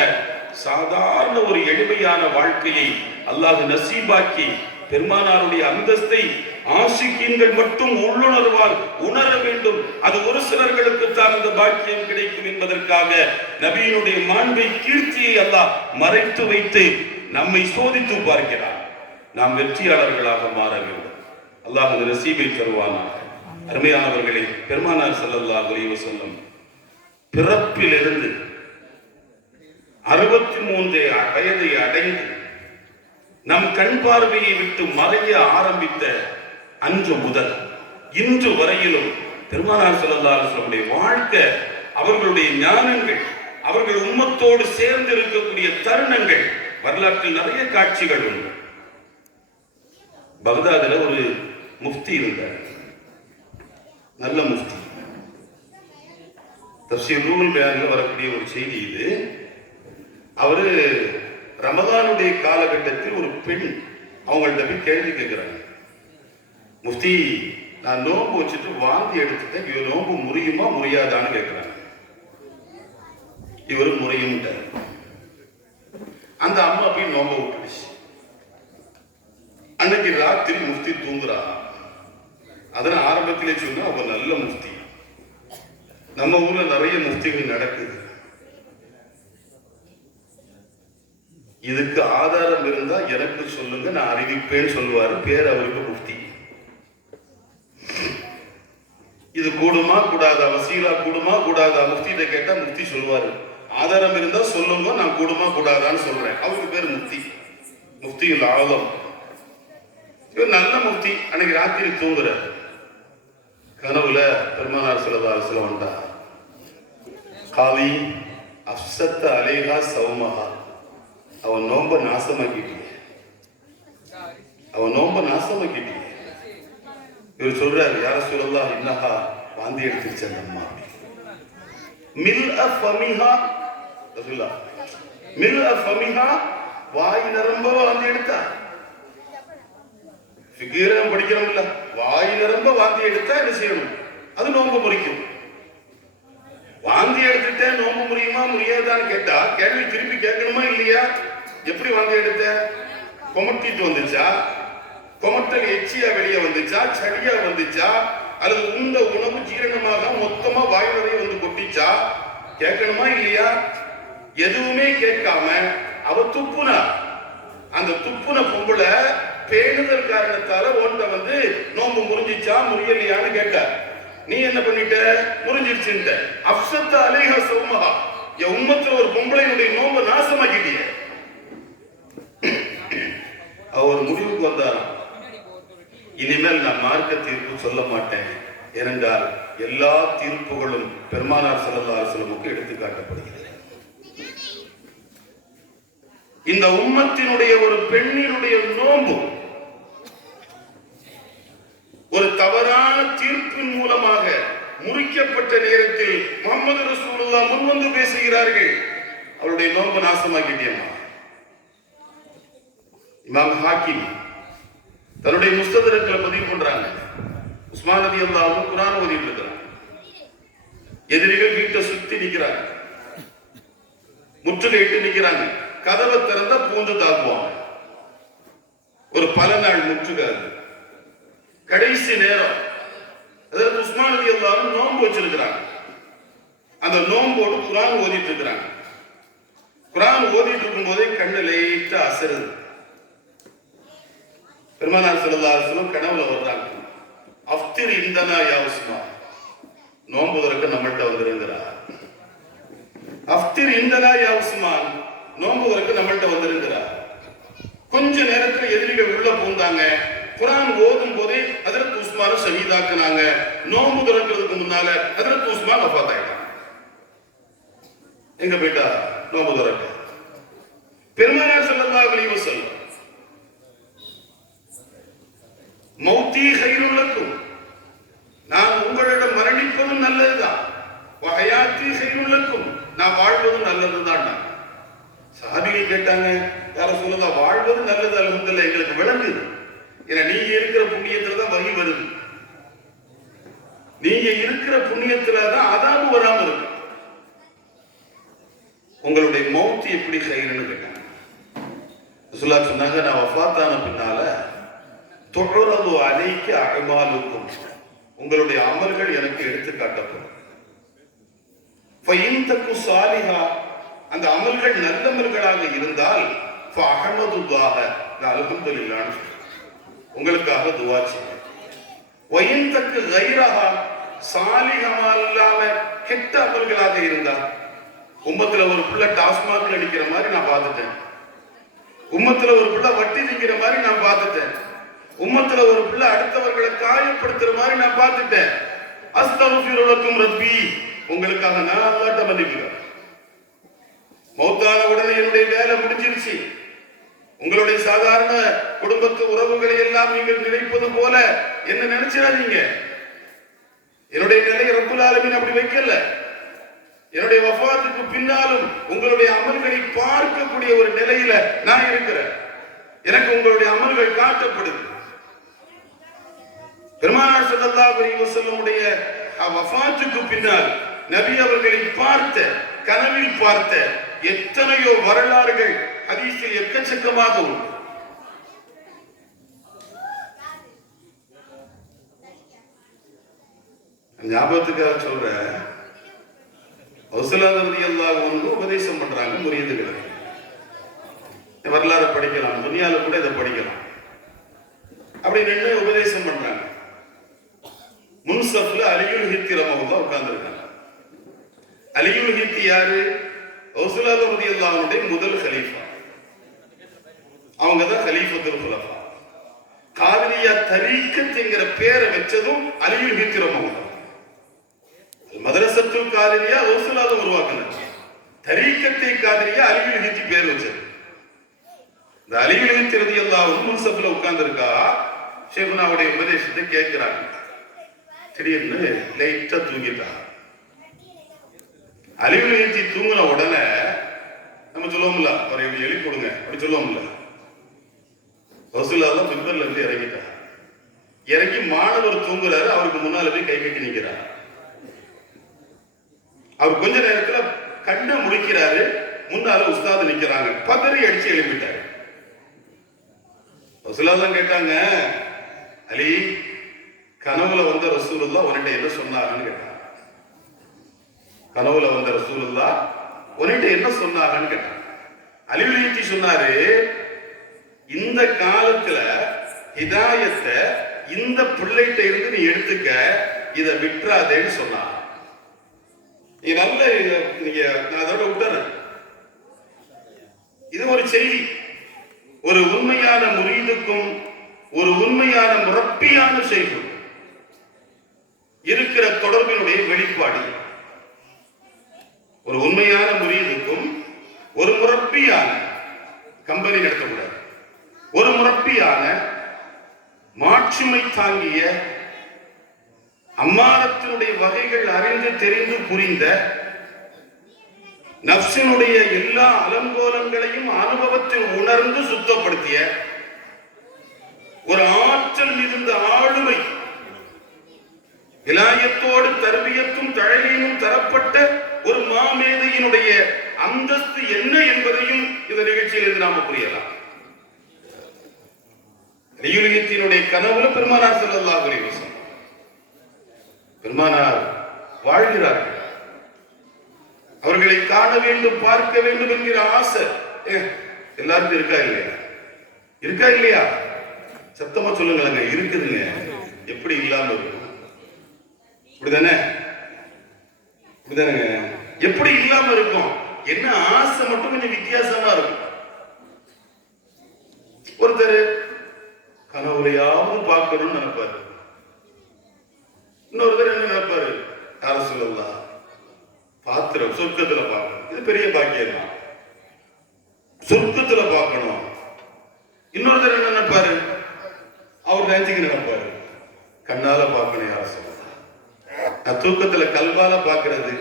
சாதாரண ஒரு எளிமையான வாழ்க்கையை அல்லாஹ் நசீபாக்கி பெருமானாருடைய அந்தஸ்தை ஆசிக்கீன்கள் மட்டும் உள்ளுணர்வால் உணர வேண்டும். அது ஒரு சிலர்களுக்கு தான் அந்த பாக்கியம் கிடைக்கும் என்பதற்காக நபியினுடைய மாண்பை கீர்த்தியை அல்லாஹ் மறைத்து வைத்து நம்மை சோதித்து பார்க்கிறார். நாம் வெற்றியாளர்களாக மாற வேண்டும். அல்லாஹ் அந்த நசீபை தருவானாக. அருமையானவர்களே, பெருமானார் ஸல்லல்லாஹு அலைஹி வஸல்லம் பிறப்பிலிருந்து 63 வயதை அடைந்து நம் கண் பார்வையை விட்டு மறைய ஆரம்பித்த அன்று முதல் இன்று வரையிலும் பெருமானார் ஸல்லல்லாஹு அலைஹி வஸல்லம் வாழ்க்கை, அவர்களுடைய ஞானங்கள், அவர்கள் உம்மத்தோடு சேர்ந்து இருக்கக்கூடிய தருணங்கள் வரலாற்றில் நிறைய காட்சிகள் உண்டு. பகதாதுல ஒரு முஃப்தி இருந்தார், நல்ல முஃப்தி. தஃசீர் ரூஹுல் பயான்ல வரக்கூடிய ஒரு செய்தி இது. அவரு ரமதானுடைய காலகட்டத்தில் ஒரு பெண் அவங்கள்ட்ட போய் கேள்வி கேட்கிறாங்க, முஃப்தி நான் நோன்பு வச்சுட்டு வாந்தி எடுத்துட்டேன், இவர் நோன்பு முறியுமா முறியாதான்னு கேட்கிறாங்க. இவரு முறியும்ட்டார். அந்த அம்மா போய் நோன்பு விட்டுடுச்சு. அன்னைக்கு ராத்திரி முஃப்தி தூங்குறா. அதனால ஆரம்பத்திலே சொன்னா அவங்க நல்ல முஃப்தி. நம்ம ஊர்ல நிறைய முஃப்திகள் நடக்குது. இதுக்கு ஆதாரம் இருந்தா எனக்கு சொல்லுங்க, நான் அறிவிப்பேன்னு சொல்லுவாரு. பேர் அவருக்கு முஃப்தி. இது கூடுமா கூடாதா, வசீலா கூடுமா கூடாதா, முஃப்தியிட்ட கேட்டா முஃப்தி சொல்லுவாரு. ஆதாரம் இருந்தா சொல்லுங்க, நான் கூடுமா கூடாதான்னு சொல்றேன். அவருக்கு பேர் முஃப்தி, முஃப்தியுல் ஆலம். இவர் நல்ல முஃப்தி. அன்னைக்கு ராத்திரி தூங்குற கனவுல பெருமானார் ஸல்லல்லாஹு அலைஹி வஸல்லம் வந்தா, காவி அஃஸத்த அலைஹா சௌமஹா, அவன் நோம்ப நாசமாக்கிட்டீங்க, அவன் நோம்ப நாசமாக்கிட்டீங்க. இவர் சொல்றாரு, யா ரசூலல்லாஹ் இன்னஹா வாந்தி எடுத்துருச்சு அந்த அம்மா. மில்அ ஃபமிஹா, ரசூலுல்லாஹ் மில்அ ஃபமிஹா, வாய் நிரம்ப வாந்தி எடுத்தா. ஃபிகீரம் படிக்கிறோம்ல, வாய் நிரம்ப வாந்தி எடுத்தா என்ன செய்யணும்? அது நோன்பு முறிக்கும். வாந்தி எடுத்துட்டே நோன்பு முறியுமா முறியாதான்னு கேட்டா கேள்வி திருப்பி கேட்கணுமா இல்லையா? எப்படி வாந்தி எடுத்த? கொமட்டிட்டு வந்துச்சா, கொமட்டல் எச்சியா வெளியே வந்துச்சா, சளியா வந்துச்சா, அல்லது உண்ட உணவு ஜீரணமாக மொத்தமா வாய் நிறைய வந்து கொட்டிச்சா? கேட்கணுமா இல்லையா? எதுவுமே கேட்காம அவ துப்புனா. அந்த துப்புன பொம்பளை பேணுதல் காரணத்தால ஒன்றை வந்து நோம்பு முறிஞ்சிச்சா முறியலையான்னு கேட்ட. நீ என்ன பண்ணிட்ட? முறிஞ்சிருச்சுட்ட. அஃஸத்த அலைஹா சௌமஹா, என் உம்மத்துல ஒரு பொம்பளையினுடைய நோம்பை நாசமாக்கிட்டிய. அவர் முடிவுக்கு வந்தாராம், இனிமேல் நான் மார்க்க தீர்ப்பு சொல்ல மாட்டேன். ஏனென்றால் எல்லா தீர்ப்புகளும் பெருமானார் ஸல்லல்லாஹு அலைஹி வஸல்லம் எடுத்துக்காட்டப்படுகிறது. இந்த உம்மத்தினுடைய ஒரு பெண்ணினுடைய நோன்பு ஒரு தவறான தீர்ப்பின் மூலமாக முறிக்கப்பட்ட நேரத்தில் முஹம்மது ரசூலுல்லாஹ் முன்வந்து பேசுகிறார்கள், அவருடைய நோன்பு நாசமாக்கிட்டியம்மா. இமாம் ஹாக்கிம் தன்னுடைய முஸ்ததரக்ல பதிவு பண்றாங்க, உஸ்மான் ரலியல்லாஹு அன்ஹு குர்ஆன் ஓதிட்டு இருக்காங்க. எதிரிகள் வீட்டை சுத்தி நிக்கிறாங்க, முற்றுகையிட்டு நிக்கிறாங்க. கதவை திறந்தா பூந்து தாக்குவாங்க. ஒரு பல நாள் முற்றுகை. கடைசி நேரம் அதில் உஸ்மான் ரலியல்லாஹு நோன்பு வச்சிருக்கிறாங்க. அந்த நோன்போடு குர்ஆன் ஓதிட்டு இருக்கிறாங்க. குர்ஆன் ஓதிட்டு இருக்கும் போதே கண்ணு லைட்டா அசருது. பெருமானார் ஸல்லல்லாஹு அலைஹி வஸல்லம் கனவுல வர்றாங்க. அஃப்திர் இந்தனா யா உஸ்மான், நோன்பு திறக்க நம்மள்ட்ட வந்திருக்கிறார். அஃப்திர் இந்தனா யா உஸ்மான், நோன்பு திறக்க நம்மள்ட்ட வந்திருக்கிறார். கொஞ்ச நேரத்துல எதிரிகள் உள்ள பூந்தாங்க. குர்ஆன் ஓதும் போதே ஹஜ்ரத் உஸ்மான ஷஹீதாக்குனாங்க. நோன்பு திறக்கிறதுக்கு முன்னால ஹஜ்ரத் உஸ்மான் வஃபாத் ஆயிட்டாங்க. எங்க போயிட்டா? நோன்பு திறக்க. பெருமானார் ஸல்லல்லாஹு அலைஹி வஸல்லம் மௌத்தி கைருல் லக்கும், நான் உங்களிடம் மரணிப்பதும் நல்லதுதான், வஹயாத்தி கைருல் லக்கும், நான் வாழ்வதும் நல்லதுதான். சஹாபிகள் கேட்டாங்க, யா ரசூலல்லாஹ் வாழ்வது நல்லது அல்ஹம்துலில்லாஹ், எங்களுக்கு விளங்குது. ஏன்னா நீங்க இருக்கிற புண்ணியத்துல தான் வகி வருது, நீங்க இருக்கிற புண்ணியத்துல தான் அதாபு வராம இருக்கு. உங்களுடைய மௌத்தி எப்படி கைருன்னு கேட்டாங்க. ரசூலுல்லாஹ் சொன்னாங்க, நான் வஃபாத்தான பின்னால துஅரது அலைக அஅமாலுக்கும், உங்களுடைய அமல்கள் எனக்கு எடுத்து காட்டப்படும். ஃபஇன் தகு சாலிஹா, அந்த அமல்கள் நல்லமல்களாக இருந்தால் ஃபஅஹமதுல்லாஹ, அல்ஹம்துலில்லாஹ், உங்களுக்காக துஆ செய்வேன். வஇன் தகு கைரஹா, சாலிஹமா இல்லாம கெட்ட அமல்களாக இருந்தால், உம்மத்துல ஒரு புள்ள டாஸ்மாக்ல அடிக்கிற மாதிரி நான் பார்த்துட்டேன், உம்மத்துல ஒரு புள்ள வட்டி திங்கிற மாதிரி நான் பார்த்துட்டேன், உம்மத்துல ஒரு பிள்ளை அடுத்தவர்களை காயப்படுத்துற மாதிரி நான் பார்த்துட்டேன். அஸ்தக்ஃபிரு லக்கும் ரப்பி, உங்களுக்காக நான் அல்லாஹ்ட்ட மன்னிக்கிறேன். மௌத்தான உடனே என்னுடைய வேலை முடிஞ்சிருச்சு. உங்களுடைய சாதாரண குடும்பத்து உறவுகளை எல்லாம் நீங்கள் நினைப்பது போல என்ன நினைச்சிடாதீங்க. என்னுடைய நிலையை ரப்புல் ஆலமீன் அப்படி வைக்கல. என்னுடைய வஃபாத்துக்கு பின்னாலும் உங்களுடைய அமல்களை பார்க்கக்கூடிய ஒரு நிலையில நான் இருக்கிறேன். எனக்கு உங்களுடைய அமல்கள் காட்டப்படுது. பெருமானார் ஸல்லல்லாஹு அலைஹி வஸல்லமுடைய வஃபாத்துக்கு பின்னால் நபி அவர்களை பார்த்த, கனவில் பார்த்த எத்தனையோ வரலாறுகள் ஹதீஸில் எக்கச்சக்கமாக உண்டு. ஞாபகத்துக்காக சொல்ற, ரசூலுல்லாஹி ரலியல்லாஹு அன்ஹு உபதேசம் பண்றாங்க முரீதுகளுக்கு. வரலாறு படிக்கலாம், துனியால கூட இதை படிக்கலாம். அப்படி நின்று உபதேசம் பண்றாங்க. முன்சப்ல அலியுல் ஹித்தி ரஹ்மத்துல்லாஹ் உட்கார்ந்திருக்காங்க. அலியுல் ஹித்தி யாரு? ரசூலுல்லாஹி ரலியல்லாஹு அன்ஹுடைய முதல் கலீஃபா. அவங்க தான் கலீஃபத்துல் குலஃபா. காதிரியா தரீக்கத்ங்கிற பேரை வச்சதும் அலியுல் ஹித்தி ரஹ்மத்துல்லாஹ். மதரசத்துல் காதிரியா ரசூலுல்லாஹி உருவாக்குனாங்க. தரீக்கத்தை காதிரியா அலியுல் ஹித்தி பேர் வச்சது. இந்த அலியுல் ஹித்தி ரலியல்லாஹு அன்ஹு முன்சப்ல உட்கார்ந்திருக்கா. ஷேகுனாவுடைய உபதேசத்தை கேட்கிறாங்க. திடீர்னு லைட்டா தூங்கிட்டா. அலியுல் ஹித்தி தூங்கின உடனே நம்ம சொல்லுவோம்ல, அவரை எழுப்பி கொடுங்க அப்படி சொல்லுவோம்ல. ரசூலுல்லாஹ் மிம்பர்ல இருந்து இறங்கிட்டார். இறங்கி மாணவர் தூங்குறாரு, அவருக்கு முன்னால போய் கை கட்டி நிற்கிறார். அவர் கொஞ்ச நேரத்துல கண்ணை முழிக்கிறாரு, முன்னால உஸ்தாது நிக்கிறாங்க. பதறி அடிச்சு எழுப்பிட்டாரு. ரசூலுல்லாஹ் கேட்டாங்க, அலி, கனவுல வந்த ரசூலுல்லாஹ் உன்கிட்ட என்ன சொன்னாங்கன்னு கேட்டாங்க. கனவுல வந்த ரசூலுல்லாஹ் உன்கிட்ட என்ன சொன்னாங்கன்னு கேட்டாங்க. அலியுல் ஹித்தி சொன்னாரு, இந்த காலத்துல ஹிதாயத்தை இந்த பிள்ளைகிட்ட இருந்து நீ எடுத்துக்க, இதை விட்டுறாதேன்னு சொன்னாங்க. நீ நல்ல நீங்க நான் அதோட விட்டுறேன். இது ஒரு செய்தி. ஒரு உண்மையான முரீதுக்கும் ஒரு உண்மையான முரப்பியான செய்தி இருக்கிற தொடர்பினுடைய வெளிப்பாடு. ஒரு உண்மையான முரீதுக்கும் ஒரு முரப்பியான, கம்பெனி நடத்தக்கூடாது, ஒரு முரப்பியான மாட்சிமை தாங்கிய, அம்மானத்தினுடைய வகைகள் அறிந்து தெரிந்து புரிந்த, நஃப்ஸினுடைய எல்லா அலங்கோலங்களையும் அனுபவத்தில் உணர்ந்து சுத்தப்படுத்திய ஒரு ஆற்றல் மிகுந்த ஆளுமை, இலாயத்தோடு தர்பியத்தும் தழலீனும் தரப்பட்ட ஒரு மாமேதையினுடைய அந்தஸ்து என்ன என்பதையும் இந்த நிகழ்ச்சியில் இருந்து நாம புரியலாம். அலியுல் ஹித்தினுடைய கனவுல பெருமானார் ஸல்லல்லாஹு அலைஹி வஸல்லம் பெருமானார் வாழ்கிறார்கள். அவர்களை காண வேண்டும், பார்க்க வேண்டும் என்கிற ஆசை எல்லாருக்கும் இருக்கா இல்லையா? இருக்கா இல்லையா? சத்தமா சொல்லுங்களேங்க. இருக்குதுங்க. எப்படி இல்லாம இருக்கும்? இப்படிதானே? இப்படிதானங்க? எப்படி இல்லாம இருக்கும்? என்ன ஆசை மட்டும் கொஞ்சம் வித்தியாசமா இருக்கும். ஒருத்தர் கனவுலையாவது பார்க்கணும்னு நினைப்பாரு. இன்னொருத்தர் என்ன நினைப்பாரு? யார சொல்லலாம், பாத்திரம் சொர்க்கத்துல பார்க்கணும். இது பெரிய பாக்கியம் தான். சொர்க்கத்துல பார்க்கணும். இன்னொருத்தர் என்ன நினைப்பாரு? அவர் நினைச்சுக்கு நினைப்பாரு, கண்ணால பார்க்கணும். யார சொல்லலாம், நான் தூக்கத்துல கல்வால பார்க்கறது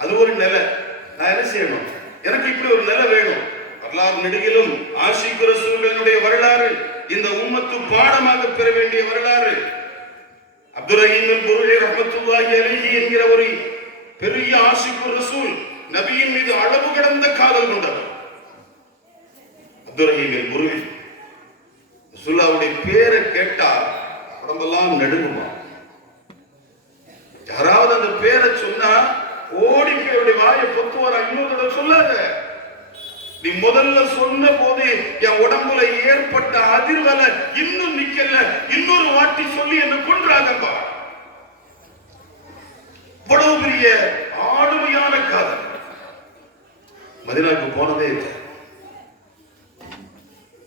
அது ஒரு நிலை. நான் என்ன செய்யணும்? எனக்கு இப்படி ஒரு நிலை வேணும். வரலாறு நெடுகிலும் ஆஷிக் ரசூலுடைய வரலாறு இந்த உம்மத்து பாடமாக பெற வேண்டிய வரலாறு. அப்துல் ரஹீம் அல்-புருலி ரஹ்மத்துல்லாஹி அலைஹி என்கிற ஒரு பெரிய ஆஷிக் ரசூல், நபியின் மீது அளவு கடந்த காதல் கொண்டவர் அப்துல் ரஹீம் அல்-புருலி. ரசூலுல்லாஹ்வுடைய பேரை கேட்டா உடம்பெல்லாம் நடுங்குமா. யாராவது அந்த பேரை சொன்னா ஓடி போய் வாயை பொத்துவாரா? இன்னொரு தடவை சொல்லாத. நீ முதல்ல சொன்ன போது என் உடம்புல ஏற்பட்ட அதிர்வலை இன்னும் நிக்கல. இன்னொரு வாட்டி சொல்லி என்ன கொன்றாங்கப்பா. இவ்வளவு பெரிய ஆளுமையான காதல். மதீனாவுக்கு போனதே இல்லை.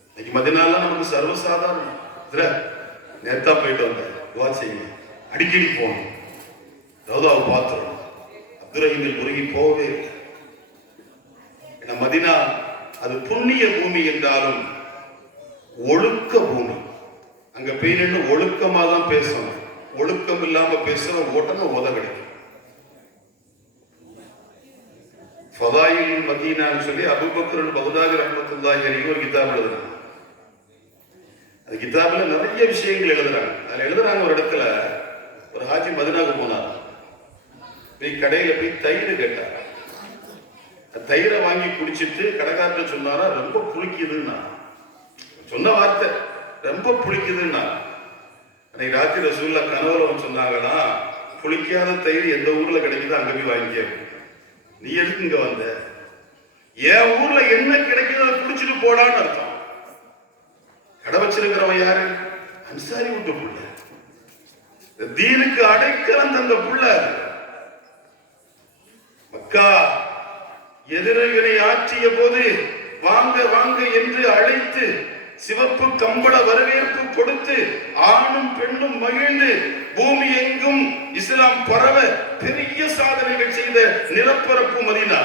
இன்னைக்கு மதீனாலாம் நமக்கு சர்வசாதாரணம். நேத்தா போயிட்டு வந்தேன். துவா செய்யுங்க, அடிக்கடி போகணும், ரவுதாவை பார்த்துடணும். அப்துல் ரஹீம் அல்-புருலி போகவே இல்லை. மதீனா அது புண்ணிய பூமி என்றாலும் ஒழுக்க பூமி. அங்க போய் நின்று ஒழுக்கமா தான் பேசணும். ஒழுக்கம் இல்லாம பேசுற உடனே உத கிடைக்கும். ஃபதாயில் மதீனான்னு சொல்லி அபூபக்கர் பக்தாதி ரஹ்மத்துல்லாஹி அலைஹி ஒரு கிதாப் எழுதுறாங்க. அந்த கிதாப்ல நிறைய விஷயங்கள் எழுதுறாங்க. அதுல எழுதுறாங்க, ஒரு இடத்துல ஒரு ஹாஜி மதீனாவுக்கு போனார். போய் கடையில போய் தயிர் கேட்டார். தயிரை வாங்கி குடிச்சிட்டு கடைக்காரர் சொன்னாரா, ரொம்ப புளிக்குதுன்னா. சொன்ன வார்த்தை ரொம்ப புளிக்குதுன்னா. அன்னைக்கு ராத்திரி ரசூலுல்லாஹ் கனவுல சொன்னாங்கன்னா, புளிக்காத தயிர் எந்த ஊர்ல கிடைக்குதோ அங்க போய் வாங்கிக்க. நீ எதுக்கு இங்க வந்த? என் ஊர்ல என்ன கிடைக்குதோ அதை குடிச்சிட்டு போடான்னு அர்த்தம். கடை வச்சிருக்கிறவன் யாரு? அன்சாரி விட்டு புள்ள. தீனுக்கு அடைக்கலம் தந்த புள்ள. மக்கா எதிரிகளை ஆற்றிய போது வாங்க வாங்க என்று அழைத்து சிவப்பு கம்பள வரவேற்பு கொடுத்து ஆணும் பெண்ணும் மகிழ்ந்து பூமி எங்கும் இஸ்லாம் பரவ பெரிய சாதனைகள் செய்த நிலப்பரப்பு மதீனா.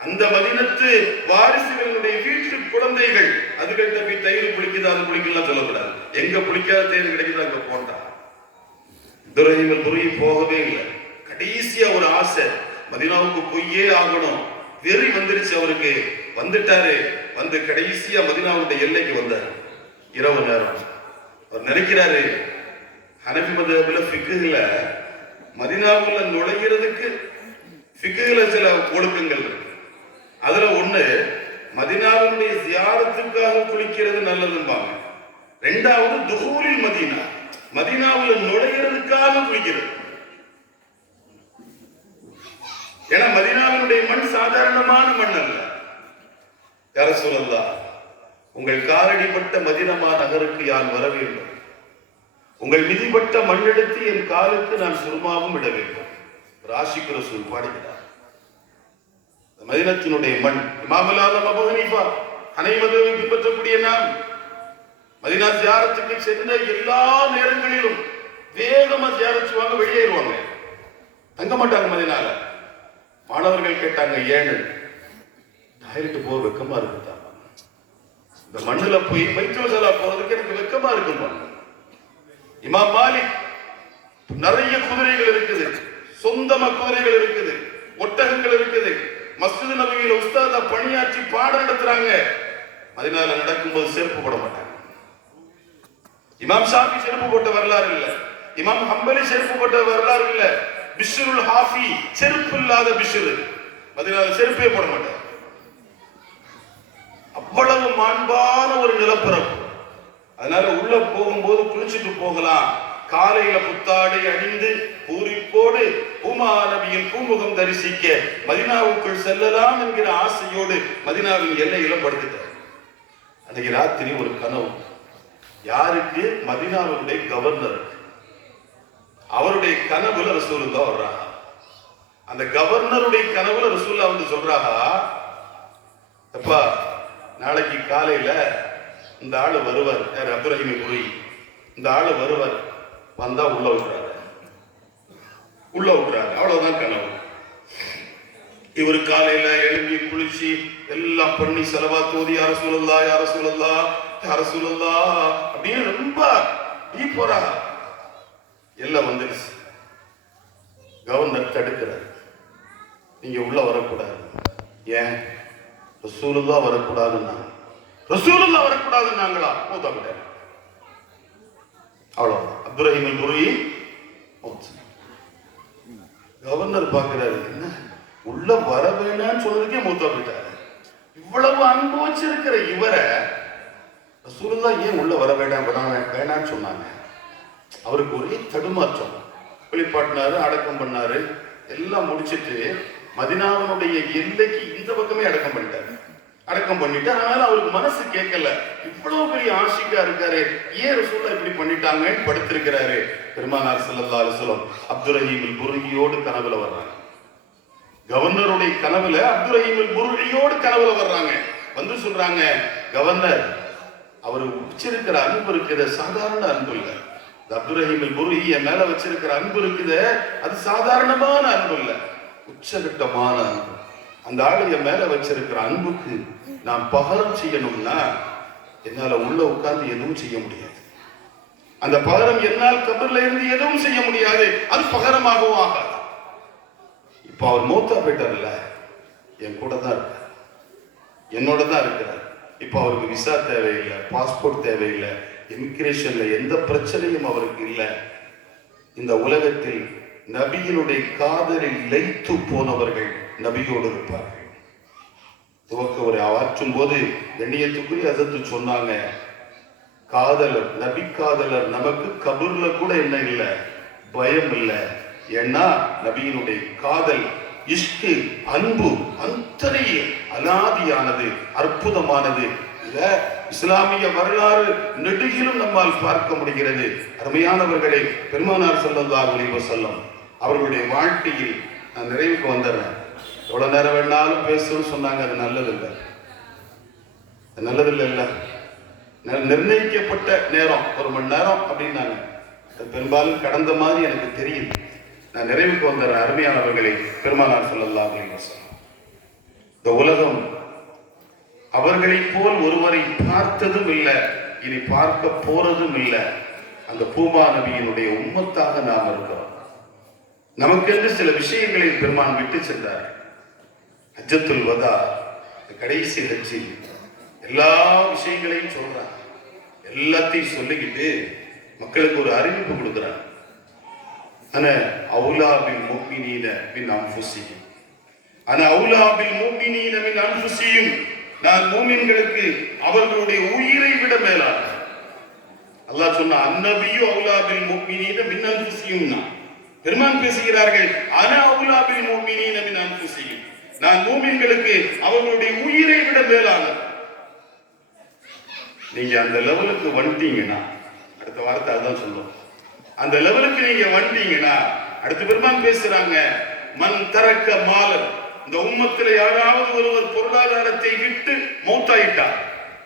அந்த மதீனத்து வாரிசுகளுடைய வீட்டு குழந்தைகள் அதுகிட்ட போய் தயிர் பிடிக்குது, அது பிடிக்கலாம் சொல்லக்கூடாது. எங்க பிடிக்காத தயிர் கிடைக்குது அங்க போட்டா. அப்துல் ரஹீம் அல்-புருலி போகவே இல்லை. கடைசியா ஒரு ஆசை, மதீனாவுக்கு போயே ஆகணும். வெறி வந்துருச்சு அவருக்கு. வந்துட்டாரு. வந்து கடைசியா மதீனாவுடைய எல்லைக்கு வந்தார். இரவு நேரம். அவர் நினைக்கிறாரு, ஹனஃபி மதுஹப்ல ஃபிக்ஹ்ல மதீனாவுல நுழைகிறதுக்கு ஃபிக்ஹ்ல சில ஒழுக்கங்கள் இருக்கு. அதுல ஒண்ணு, மதீனாவுடைய ஜியாரத்துக்காக குளிக்கிறது நல்லதும்பாங்க. ரெண்டாவது துஹூலில் மதீனா, மதீனாவுல நுழைகிறதுக்காக குளிக்கிறது. ஏன்னா மதீனாவினுடைய மண் சாதாரணமான மண் அல்ல. யா ரசூலல்லாஹ், உங்கள் காலடிப்பட்ட மதீனா நகருக்கு யான் வர வேண்டும். உங்கள் மிதிப்பட்ட மண்ணெடுத்து என் காலுக்கு நான் சுருமாவும் இட வேண்டும். ஆஷிக் ரசூல் பாடுகிறார். மதீனத்தினுடைய மண். இமாம் ஆலம் அபூ ஹனீஃபா ஹனஃபி மதுஹபை பின்பற்றக்கூடிய நாம் மதீனா ஜியாரத்துக்கு சென்ற எல்லா நேரங்களிலும் வேகமா ஜியாரத் வாங்க வெளியேறுவாங்க. தங்க மாட்டாங்க மதீனால. மாணவர்கள் கேட்டாங்க, ஏன்னு? டாய்லெட் போக வெக்கமா இருக்குதா? இந்த மண்ணுல போய் வைத்தியசாலா போறதுக்கு எனக்கு வெக்கமா இருக்குமா? இமாம் மாலிக் நிறைய குதிரைகள் இருக்குது, சொந்தமா குதிரைகள் இருக்குது, ஒட்டகங்கள் இருக்குது. மஸ்ஜித் நபவியில உஸ்தாதா பணியாற்றி பாடம் நடத்துறாங்க. மதீனால நடக்கும்போது செருப்பு போட மாட்டாங்க. இமாம் ஷாஃபி செருப்பு போட்ட வரலாறு இல்ல. இமாம் ஹம்பலி செருப்பு போட்ட வரலாறு இல்ல. பிஷ்ருல் ஹாஃபி செருப்பு இல்லாத பிஷ்ரு மதீனால செருப்பே போட மாட்டார். அவ்வளவு மாண்பான ஒரு நிலப்பரப்பு. அதனால உள்ள போகும்போது குளிச்சுட்டு போகலாம், காலையில புத்தாடை அணிந்து பூரிப்போடு பூமா நபியின் பூமுகம் தரிசிக்க மதினாவுக்குள் செல்லலாம் என்கிற ஆசையோடு மதினாவின் எல்லையில படுத்துட்டார். அன்னைக்கு ராத்திரி ஒரு கனவு. யாருக்கு? மதினாவுடைய கவர்னர். அவருடைய கனவுல ரசூலுல்லாஹ் வர்றாங்க. அந்த கவர்னருடைய கனவுல ரசூலுல்லாஹ் வந்து சொல்றாங்க, அப்பா நாளைக்கு காலையில இந்த ஆளு வருவார், யார்? அப்துரஹீம் குரி. இந்த ஆளு வருவார், வந்தா உள்ள விட்டுறாரு. அவ்வளவுதான் கனவு. இவர் காலையில எழுப்பி குளிச்சு எல்லாம் பண்ணி செலவா தோதி யார சூழல்லா அப்படின்னு ரொம்ப போறா. எல்லாம் வந்துருச்சு. கவர்னர் தடுக்கிறார், நீங்க உள்ள வரக்கூடாது. ஏன்? ரசூலுல்லாஹ் வரக்கூடாதுன்னா. ரசூலுல்லாஹ் வரக்கூடாதுன்னாங்களா? மூத்தாப்பிட்டார். அவ்வளவுதான். அப்துரஹீம் குரி. கவர்னர் பார்க்கிறாரு, என்ன உள்ள வர வேணான்னு சொன்னதுக்கே மூத்தாப்பிட்டாரு. இவ்வளவு அன்பு வச்சிருக்கிற இவரை ரசூலுல்லாஹ் ஏன் உள்ள வர வேணான்னு சொன்னாங்க? அவருக்கு ஒரே தடுமாற்றம். வெளிப்பாட்டினாரு, அடக்கம் பண்ணாரு, எல்லாம் முடிச்சிட்டு மதினாவினுடைய எல்லைக்கு இந்த பக்கமே அடக்கம் பண்ணிட்டு அதனால அவருக்கு மனசு கேட்கல. இவ்வளவு பெரிய ஆஷிக்கா இருக்காரு, ஏன் ரசூலுல்லாஹ் இப்படி பண்ணிட்டாங்கன்னு படுத்திருக்கிறாரு. பெருமானார் ஸல்லல்லாஹு அலைஹி வஸல்லம் அப்துரஹீம் புர்ரியோடு கனவுல வர்றாங்க. கவர்னருடைய கனவுல அப்துரஹீம் புர்ரியோடு கனவுல வர்றாங்க. வந்து சொல்றாங்க, கவர்னர் அவர் வச்சிருக்கிற அன்பு இருக்குது, சாதாரண அன்பு இல்லை. அப்துரஹீம் புர்ரி என் மேல வச்சிருக்கிற அன்பு இருக்குது, அது சாதாரணமான அன்பு இல்லை, உச்சகட்டமான அன்பு. அந்த ஆளு என் மேல வச்சிருக்கிற அன்புக்கு நான் பகரம் செய்யணும்னா என்னால உள்ள உட்கார்ந்து எதுவும் செய்ய முடியாது. அந்த பகரம் என்னால் கபர்ல இருந்து எதுவும் செய்ய முடியாது, அது பகரமாகவும் ஆகாது. இப்ப அவர் மூத்தா போயிட்டார்ல, என் கூட தான் இருக்கார், என்னோட தான் இருக்கிறார். இப்ப அவருக்கு விசா தேவையில்லை, பாஸ்போர்ட் தேவையில்லை, இமிகிரேஷன்ல எந்த பிரச்சனையும் அவருக்கு இல்லை. இந்த உலகத்தில் நபியினுடைய காதலில் லயித்து போனவர்கள் நபியோடு இருப்பார்கள். துவக்க உரை ஆற்றும் போது கண்ணியத்துக்குரிய அதத்து சொன்னாங்க, காதலர், நபி காதலர் நமக்கு கபூர்ல கூட என்ன இல்லை, பயம் இல்லை. ஏன்னா நபியினுடைய காதல், இஷ்கு, அன்பு அத்தனை அலாதியானது, அற்புதமானது. இத இஸ்லாமிய வரலாறு நெடுகிலும் நம்மால் பார்க்க முடிகிறது. அருமையானவர்களே, பெருமானார் ஸல்லல்லாஹு அலைஹி வஸல்லம் அவர்களுடைய வாழ்க்கையில் நான் நிறைவுக்கு வந்துடுறேன். எவ்வளவு நேரம் வேணாலும் பேசணும்னு சொன்னாங்க, அது நல்லதில்லை, நல்லதில்லை. நிர்ணயிக்கப்பட்ட நேரம் 1 மணி நேரம் அப்படின்னாங்க. பெரும்பாலும் கடந்த மாதிரி எனக்கு தெரியுது. நான் நிறைவுக்கு வந்துடுறேன். அருமையானவர்களே, பெருமானார் ஸல்லல்லாஹு அலைஹி வஸல்லம் இந்த உலகம் அவர்களை போல் ஒருவரை பார்த்ததும் இல்லை, இனி பார்க்க போறதும் இல்லை. அந்த பூமா நபியினுடைய உம்மத்தாக நாம் இருக்கிறோம். நமக்கென்று சில விஷயங்களை பெருமான் விட்டு சென்றார். ஹஜ்ஜத்துல் வதா, கடைசி ஹஜ்ஜி, எல்லா விஷயங்களையும் சொல்றாங்க. எல்லாத்தையும் சொல்லிக்கிட்டு மக்களுக்கு ஒரு அறிவிப்பு கொடுக்கிறார். ஆனா அவுலா பில் முஃமினீன மின் அன்ஃபுஸிஹிம், ஆனா அவுலா பில் முஃமினீன மின் அன்ஃபுஸிஹிம், நான் மூமின்களுக்கு அவர்களுடைய உயிரை விட மேலான. அல்லாஹ் சொன்ன அன்னபியு அவுலா பில் முஃமினீன மின் அன்ஃபுஸிஹிம். பெருமான் பேசுகிறார்கள், ஆனா அவுலா பில் முஃமினீன மின் அன்ஃபுஸிஹிம், நான் மூமின்களுக்கு அவர்களுடைய உயிரை விட மேலான. நீங்க அந்த லெவலுக்கு வந்துட்டீங்கன்னா, அடுத்த வார்த்தை அதான் சொல்லும், அந்த லெவலுக்கு நீங்க வந்துட்டீங்கன்னா, அடுத்து பெருமான் பேசுறாங்க, மன் தரக்க மாலர், இந்த உம்மத்தில் யாராவது ஒருவர் பொருளாதாரத்தை விட்டு மௌத்தாயிட்டார்,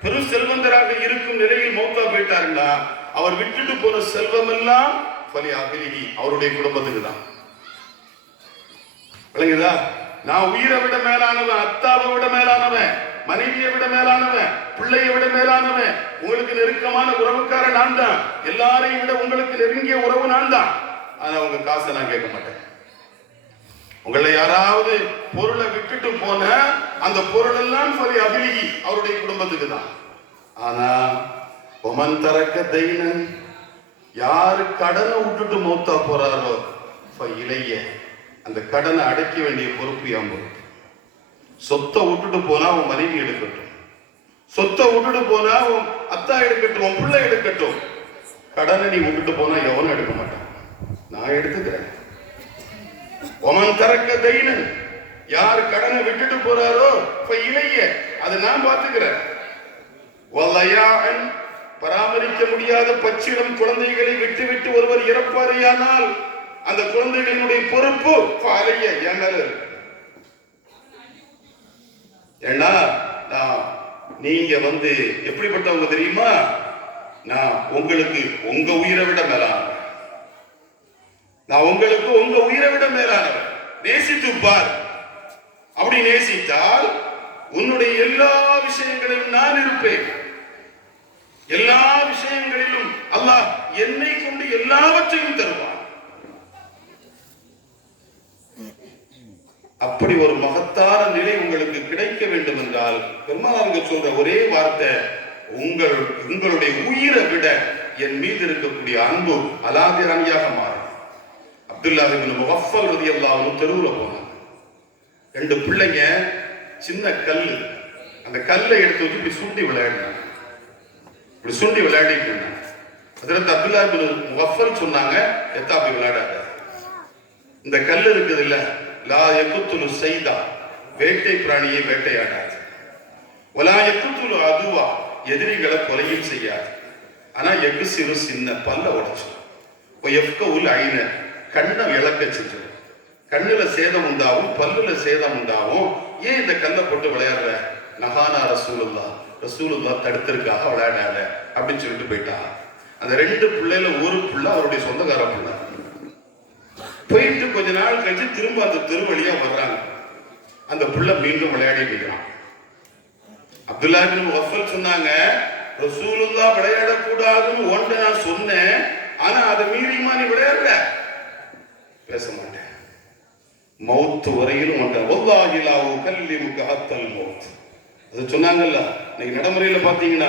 பெரும் செல்வந்தராக இருக்கும் நிலையில் மௌத்தா போயிட்டாருன்னா, அவர் விட்டுட்டு போன செல்வம் எல்லாம் அவருடைய குடும்பத்துக்கு தான். விளங்குதா? நான் உயிரை விட மேலானவன், அத்தாவை விட மேலானவன், மனைவியை விட மேலானவன், பிள்ளையை விட மேலானவன், உங்களுக்கு நெருக்கமான உறவுக்காரன் நான் தான், எல்லாரையும் விட உங்களுக்கு நெருங்கிய உறவு நான் தான். ஆனா உங்க காசை நான் கேட்க மாட்டேன். உங்களை யாராவது பொருளை விட்டுட்டு போன அந்த பொருள் எல்லாம் அவருடைய குடும்பத்துக்கு தான். ஆனா ஒமன் தரக்க தைனன், யாரு கடனை விட்டுட்டு மௌத்தா போறாரோ இளைய, அந்த கடனை அடைக்க வேண்டிய பொறுப்பு என் பொறுப்பு. சொத்தை விட்டுட்டு போனா உன் மனைவி எடுக்கட்டும், சொத்தை விட்டுட்டு போனா உன் அத்தா எடுக்கட்டும், உன் பிள்ளை எடுக்கட்டும், கடனை நீ விட்டுட்டு போனா எவனும் எடுக்க மாட்டான், நான் எடுத்துக்கிறேன். ஒமன் தரக்க தைனன், யார் கடனை விட்டுட்டு போறாரோ இளைய அதை நான் பார்த்துக்கிறேன். பராமரிக்க முடியாத பச்சிடம் குழந்தைகளை விட்டுவிட்டு ஒருவர் இறப்பாரையானால் அந்த குழந்தைகளினுடைய பொறுப்பு அலைய என் மேல இருக்கு. ஏன்னா நீங்க எப்படிப்பட்டவங்க தெரியுமா? நான் உங்களுக்கு உங்க உயிரை விட மேலானவர், நான் உங்களுக்கு உங்க உயிரை விட மேலானவர். நேசித்து பார். அப்படி நேசித்தால் உன்னுடைய எல்லா விஷயங்களிலும் நான் இருப்பேன். எல்லா விஷயங்களிலும் அல்லாஹ் என்னை கொண்டு எல்லாவற்றையும் தருவான். அப்படி ஒரு மகத்தான நிலை உங்களுக்கு கிடைக்க வேண்டும் என்றால் பெருமானார் சொல்ற ஒரே வார்த்தை, உங்களுடைய உயிரை விட என் மீது இருக்கக்கூடிய அன்பு அலாதிரானியாக மாறும். அப்துல்லாஹ் இப்னு முகஃபல் ரலியல்லாஹு அன்ஹு தெருவுல போனாங்க. 2 பிள்ளைங்க சின்ன கல், அந்த கல்லை எடுத்து வச்சு இப்படி சுண்டி விளையாடினாங்க. இப்படி சுண்டி விளையாடிட்டு இருந்தாங்க. ஹஜ்ரத் அப்துல்லாஹ் இப்னு முகஃபல் சொன்னாங்க, எத்தாப்பி விளையாடாத, இந்த கல் இருக்குது இல்ல, லா யகுத்துலு சைதா, வேட்டை பிராணியை வேட்டையாடாது, வலா யகுத்துலு அதுவா, எதிரிகளை கொலையும் செய்யாது, ஆனா எக்குசிறு சின்ன பல்ல உடைச்சு, எஃப்கவுல் ஐன, கண்ணை இழக்க செஞ்சு, கண்ணுல சேதம் உண்டாகும், பல்லுல சேதம் உண்டாகும். ஏன் இந்த கல்லை போட்டு விளையாடுற? நஹானா ரசூலுல்லாஹ் தடுத்திருக்காக விளையாடாத அப்படின்னு சொல்லிட்டு போயிட்டாங்க. அந்த 2 பிள்ளைல ஒரு பிள்ளை அவருடைய சொந்தக்கார பிள்ளை. போயிட்டு கொஞ்ச நாள் கழிச்சு திரும்ப அந்த தெருவழியா வர்றாங்க. அந்த பிள்ளை மீண்டும் விளையாடி போயிட்டான். அப்துல்லாஹ் இப்னு முகஃபல் சொன்னாங்க, ரசூலுல்லாஹ் விளையாடக்கூடாதுன்னு ஒன்றை நான் சொன்னேன், ஆனா அதை மீறியுமா நீ விளையாடுற? பேச மாட்டேன், மௌத்து வரையிலும் அது சொன்னாங்கல்ல. இன்னைக்கு நடைமுறையில பாத்தீங்கன்னா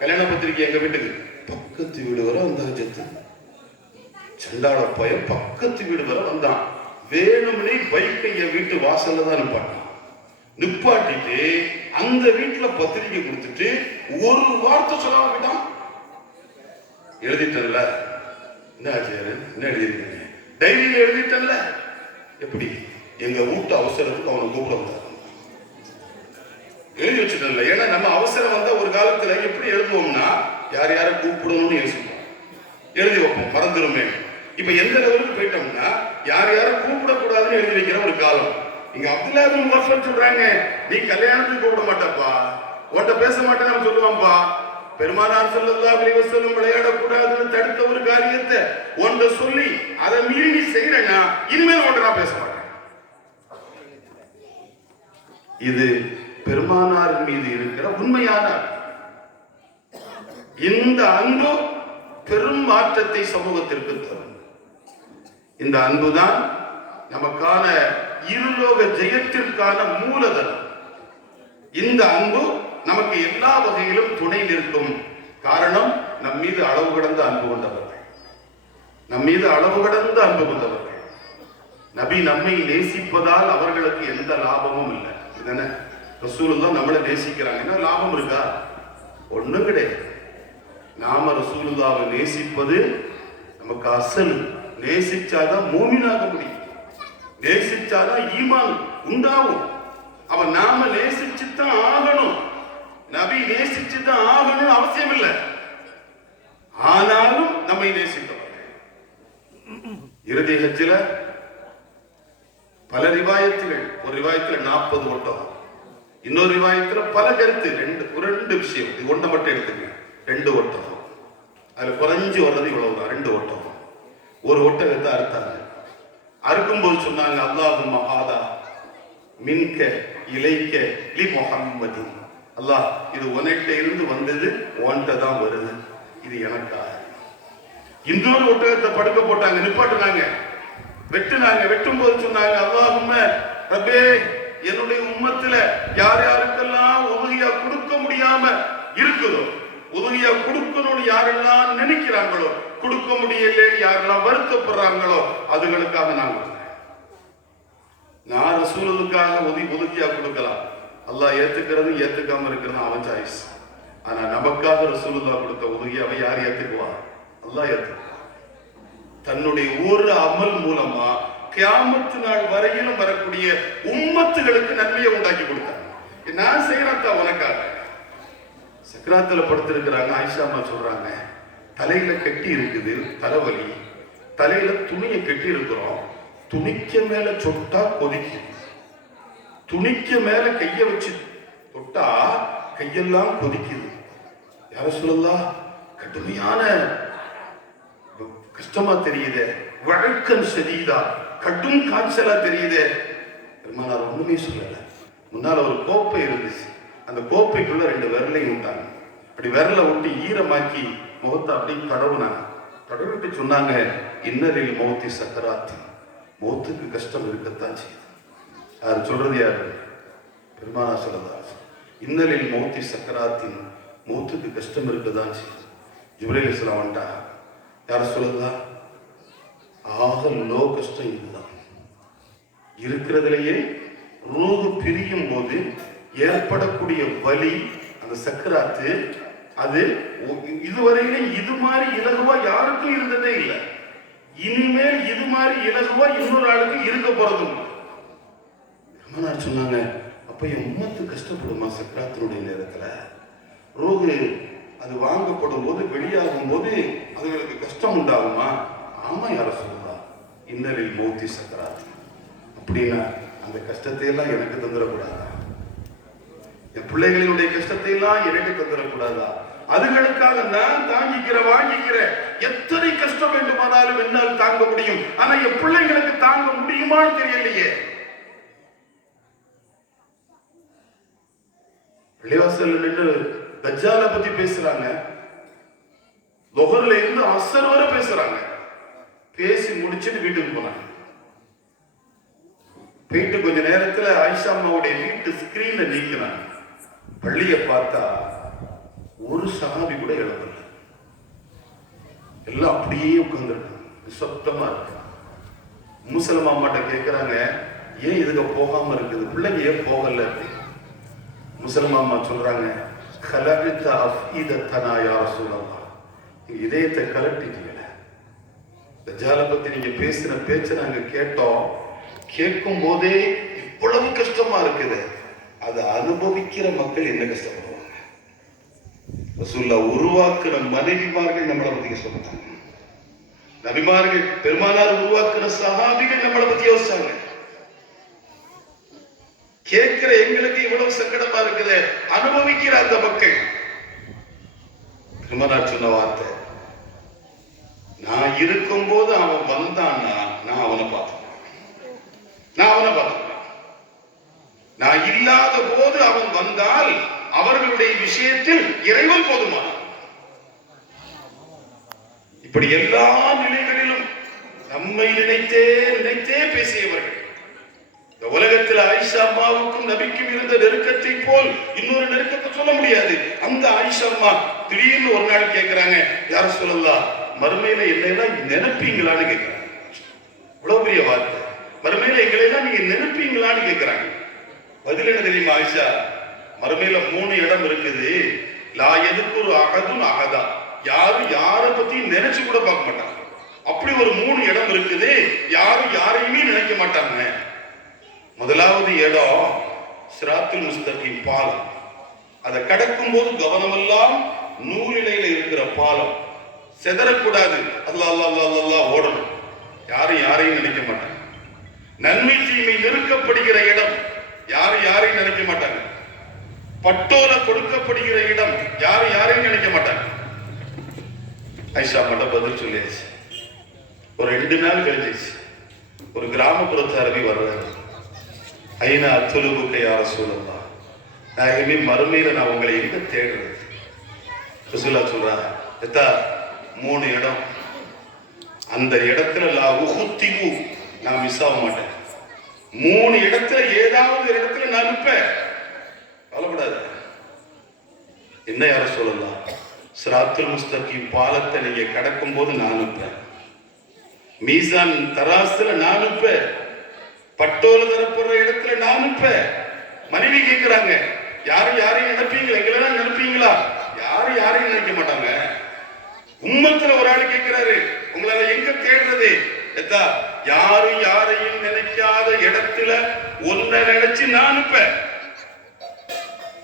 கல்யாண பத்திரிக்கை எங்க வீட்டுக்கு பக்கத்து வீடு வர வந்தாச்சு, சண்டாள பையன் பக்கத்து வீடு வர வந்தான், வேணும்னே பைக்கை என் வீட்டு வாசல்ல தான் நிப்பாட்டான். நிப்பாட்டிட்டு அந்த வீட்டுல பத்திரிக்கை கொடுத்துட்டு ஒரு வார்த்தை சொல்லாம போயிட்டான். எழுதிட்டல, என்ன ஆச்சாரு, என்ன எழுதிருக்கீங்க? டைரியில எழுதிட்டல. எப்படி? எங்க வீட்டு அவசரத்துக்கு அவனை கூப்பிட வந்தார், எழுதி வச்சுட்டல. ஏன்னா நம்ம அவசரம் வந்தா ஒரு காலத்துல எப்படி எழுதுவோம்னா, யார் யாரை கூப்பிடணும்னு யோசிப்போம், எழுதி வைப்போம், மறந்துருமே. இப்ப எந்த லெவலுக்கு போயிட்டோம்னா யார் யாரை கூப்பிடக்கூடாதுன்னு எழுதி வைக்கிற ஒரு காலம். இங்க அப்துல்லாஹ் இப்னு முகஃபல் சொல்றாங்க, நீ கல்யாணத்துக்கு கூப்பிட மாட்டப்பா, உன்கிட்ட பேச மாட்டேன்னு அவன் சொல்லுவான்பா. பெருமானார் ஸல்லல்லாஹு அலைஹி வஸல்லம் விளையாடக்கூடாதுன்னு தடுத்த ஒரு காரியத்தை உன்கிட்ட சொல்லி அதை மீறி நீ செய்யறேன்னா இனிமேல் உன்கிட்ட நான் பேச மாட்டேன். இது பெருமானார் மீது இருக்கிற உண்மையான இந்த அன்பு பெரும் மாற்றத்தை சமூகத்திற்கு தரும். இந்த அன்புதான் நமக்கான இருலோக ஜெயத்திற்கான மூலதனம். இந்த அன்பு நமக்கு எல்லா வகையிலும் துணை நிற்கும். காரணம், நம் மீது அளவு கடந்த அன்பு கொண்டவர்கள், நம் மீது அளவு கடந்த அன்பு கொண்டவர்கள். நபி நம்மை நேசிப்பதால் அவர்களுக்கு எந்த லாபமும் இல்லை. இதுதானே ரசூலுல்லாஹ் நம்மளை நேசிக்கிறாங்கன்னா லாபம் இருக்கா? ஒண்ணும் கிடையாது. நாம ரசூலுல்லாஹ்வை நேசிப்பது நமக்கு அசல். நேசிச்சாதான் மூமினாக முடியும், நேசிச்சாதான் ஈமான் உண்டாகும். அவன் நாம நேசிச்சுதான் ஆகணும், நபி நேசிச்சுதான் ஆகணும்னு அவசியம் இல்லை. ஆனாலும் நம்மை நேசித்தவர்கள். இறுதி ஹஜ்ஜில பல ரிவாயத்துகள், ஒரு ரிவாயத்துல 40 ஒட்டகம், இன்னொரு ரிவாயத்துல பல கருத்து. ரெண்டு விஷயம், இது ஒன்றை மட்டும் எடுத்துங்க. 2 ஒட்டகம், அதுல குறைஞ்சு வர்றது இவ்வளவுதான், 2 ஒட்டகம். ஒரு ஒட்டகத்தை அறுத்தாங்க. அறுக்கும் போது சொன்னாங்க, அல்லாஹும்ம ஹாதா மின்க இலைக்க லி முஹம்மதி, அல்லாஹ் இது உன்கிட்ட இருந்து வந்தது, உன்கிட்ட தான் வருது, இது எனக்காக. இன்னொரு ஒட்டகத்தை படுக்க போட்டாங்க, நிப்பாட்டுனாங்க, வெட்டுனாங்க. வெட்டும் போது சொன்னாங்க, அல்லாஹும்ம ரப்பே, என்னுடைய உம்மத்துல யார் யாருக்கெல்லாம் உதவியா கொடுக்க முடியாம இருக்குதோ, உதவியா கொடுக்கணும்னு யாரெல்லாம் நினைக்கிறாங்களோ, கொடுக்க முடியலன்னு யாரெல்லாம் வருத்தப்படுறாங்களோ, அதுகளுக்காக நான் ரசூலுக்காக உதவியா கொடுக்கலாம். அல்லாஹ் ஏத்துக்கிறது ஏத்துக்காம இருக்கிறது அவன் சாய்ஸ். ஆனா நமக்காக ரசூலுல்லாஹ் கொடுத்த உதவியாவை யார் ஏத்துக்குவா? அல்லாஹ் ஏத்துக்குவான். தன்னுடைய ஒரு அமல் மூலமா கியாமத்து நாள் வரையிலும் வரக்கூடிய உம்மத்துகளுக்கு நன்மையை உண்டாக்கி கொடுத்தாங்க. நான் செய்யறதா உனக்காக. சக்கராத்துல படுத்திருக்கிறாங்க. ஆயிஷா அம்மா சொல்றாங்க, தலையில கட்டி இருக்குது, தலைவலி, தலையில துணியை கட்டி இருக்கிறோம், துணிக்க மேல சொட்டா கொதிக்குது, துணிக்க மேல கைய வச்சு தொட்டா கையெல்லாம் கொதிக்குது. யார சொல்லலாம், கடுமையான கஷ்டமா தெரியுது, வழக்கம் சதீதா, கடும் காய்ச்சலா தெரியுது. பெருமானார் ஒண்ணுமே சொல்லல. முன்னால ஒரு கோப்பை இருந்துச்சு, அந்த கோப்பைக்குள்ள 2 விரலையும் விட்டாங்க. அப்படி விரலை விட்டு ஈரமாக்கி முகத்தை அப்படியே தடவுனாங்க. தடவிட்டு சொன்னாங்க, இன்னரில் மௌத்தி சக்கராத்தி, மௌத்துக்கு கஷ்டம் இருக்கத்தான் செய்யுது. யாரு சொல்றது? யாரு? பெருமானார் ஸல்லல்லாஹு. இன்னலில் மௌத்தி சக்கராத்தின், மௌத்துக்கு கஷ்டம் இருக்கதான் செய்யுது. ஜிப்ரீல் அலைஹிஸ்ஸலாம் வந்துட்டா, யார சொல்லுதா? ஆக லோ கஷ்டம் இதுதான். இருக்கிறதுலேயே ரூஹு பிரியும் போது ஏற்படக்கூடிய வலி, அந்த சக்கராத்து, அது இதுவரையில இது மாதிரி இலகுவா யாருக்கும் இருந்ததே இல்லை. இனிமேல் இது மாதிரி இலகுவா இன்னொரு ஆளுக்கு இருக்க போறதும் சொன்னாங்க. அப்ப என் உம்மத்து கஷ்டப்படுமா சக்கராத்தினுடைய நேரத்துல? ரூஹு அது வாங்கப்படும் போது, வெளியாகும் போது அதுகளுக்கு கஷ்டம் உண்டாகுமா? ஆமா, யார சொல்லுதா? இன்னலில் மௌத்தி சக்கராத்தி. அப்படின்னா அந்த கஷ்டத்தை எல்லாம் எனக்கு தந்துடக்கூடாதா? என் பிள்ளைகளினுடைய கஷ்டத்தை எல்லாம் எனக்கு தந்துடக்கூடாதா? அதுகளுக்காக நான் வாங்கிக்கிறேன். எத்தனை கஷ்டம் வேண்டுமானாலும் என்னால் தாங்க முடியும். ஆனா என் பிள்ளைங்களுக்கு தாங்க முடியுமான்னு தெரியலையே. பள்ளிவாசல் நின்று தஜ்ஜால பத்தி பேசுறாங்க. லொஹர்ல இருந்து அஸ்ர் வரை பேசுறாங்க. பேசி முடிச்சுட்டு வீட்டுக்கு போனாங்க. போயிட்டு கொஞ்ச நேரத்துல ஆயிஷா அம்மாவுடைய வீட்டு ஸ்கிரீன்ல நீக்கிறாங்க. பள்ளியை பார்த்தா ஒரு சஹாபி கூட எழுதல. எல்லாம் அப்படியே உட்கார்ந்துருக்காங்க, நிசப்தமா இருக்கு. முஸ்லிம் அம்மாட்ட கேட்கிறாங்க, ஏன் இதுக்கு போகாம இருக்குது, பிள்ளைங்க ஏன் போகல? முஸ்லிம் அம்மா சொல்றாங்க, கலவித்த அஃபீதத்தனா யா ரசூலல்லாஹ், இதயத்தை கலட்டிட்டீங்க. தஜ்ஜால பத்தி நீங்க பேசின பேச்ச நாங்க கேட்டோம். கேட்கும் போதே இவ்வளவு கஷ்டமா இருக்குது. அதை அனுபவிக்கிற மக்கள் என்ன கஷ்டப்படுவாங்க? ரசூலுல்லாஹ் உருவாக்குற மனைவிமார்கள் நம்மளை பத்தி கஷ்டப்பட்டாங்க. நபிமார்கள், பெருமானார் உருவாக்குற சஹாபிகள் நம்மளை பத்தி யோசிச்சாங்க. கேட்கிற எங்களுக்கு இவ்வளவு சங்கடமா இருக்குது, அனுபவிக்கிற அந்த மக்கள். பெருமானார் சொன்ன வார்த்தை, நான் இருக்கும் போது அவன் வந்தான்னா நான் அவனை பார்த்துக்கிறேன், நான் இல்லாத போது அவன் வந்தால் அவர்களுடைய விஷயத்தில் இறைவன் போதுமான. இப்படி எல்லா நிலைகளிலும் நம்மை நினைத்தே பேசியவர்கள். இந்த உலகத்தில் ஆயிஷா அம்மாவுக்கும் நபிக்கும் இருந்த நெருக்கத்தை போல் இன்னொரு நெருக்கத்தை சொல்ல முடியாது. அந்த ஆயிஷா அம்மா திடீர்னு ஒரு நாள் கேட்கிறாங்க, யார சொல்லலாம், மறுமையில என்னெல்லாம் நினைப்பீங்களான்னு கேட்கிறாங்க. இவ்வளவு பெரிய வார்த்தை, மறுமையில எங்களெல்லாம் நீங்க நினைப்பீங்களான்னு கேட்கிறாங்க. பதில் என்ன தெரியுமா ஆயிஷா? மறுமையில 3 இடம் இருக்குது. லா எதுக்கு ஒரு அகதும் அகதா, யாரும் யாரை பத்தி நினைச்சு கூட பார்க்க மாட்டாங்க. அப்படி ஒரு 3 இடம் இருக்குது, யாரும் யாரையுமே நினைக்க மாட்டாங்க. முதலாவது இடம் சிராத்துல் முஸ்தகீம் பாலம். அதை கடக்கும் போது கவனமெல்லாம் நூலிலையில இருக்கிற பாலம், செதறக்கூடாது. அல்லாஹ் அல்லாஹ் அல்லாஹ் ஓடணும். யாரையும் நினைக்க மாட்டாங்க. நன்மை தீமை நெருக்கப்படுகிற இடம், யாரையும் நினைக்க மாட்டாங்க. பட்டோல கொடுக்கப்படுகிற இடம், யாரையும் நினைக்க மாட்டாங்க. ஐஷா மட்டும் பதில் சொல்லியாச்சு. ஒரு 2 நாள் கழிஞ்சிச்சு. ஒரு கிராமப்புறத்து அரபி வர்றாரு. ஐநா அத்துலுபுக்க யா ரசூலல்லாஹ், நான் மறுமையில நான் உங்களை எங்க தேடுறது? ரசூலுல்லாஹ் சொல்றாங்க, எத்தா 3 இடம், அந்த இடத்துல லா உஹுத்திகு, நான் மிஸ் ஆக மாட்டேன். 3 இடத்துல ஏதாவது ஒரு இடத்துல நான் இருப்பேன், கவலைப்படாத. என்ன யார சொல்லலாம்? சிராத்துல் முஸ்தகீம் பாலத்தை நீங்க கடக்கும் போது நான் இருப்பேன். மீசான் தராசுல நான் இருப்பேன். பட்டோல தரப்படுற இடத்துல நான் இருப்பேன். மனைவி கேட்கிறாங்க, யாரையும் நினைப்பீங்களா? எங்களெல்லாம் நினைப்பீங்களா? யாரையும் நினைக்க மாட்டாங்க. உம்மத்துல ஒரு ஆள் கேட்கிறாரு, உங்களால எங்க தேடுறது? எத்தா யாரும் யாரையும் நினைக்காத இடத்துல ஒன்ன நினைச்சு நான் அனுப்பேன்.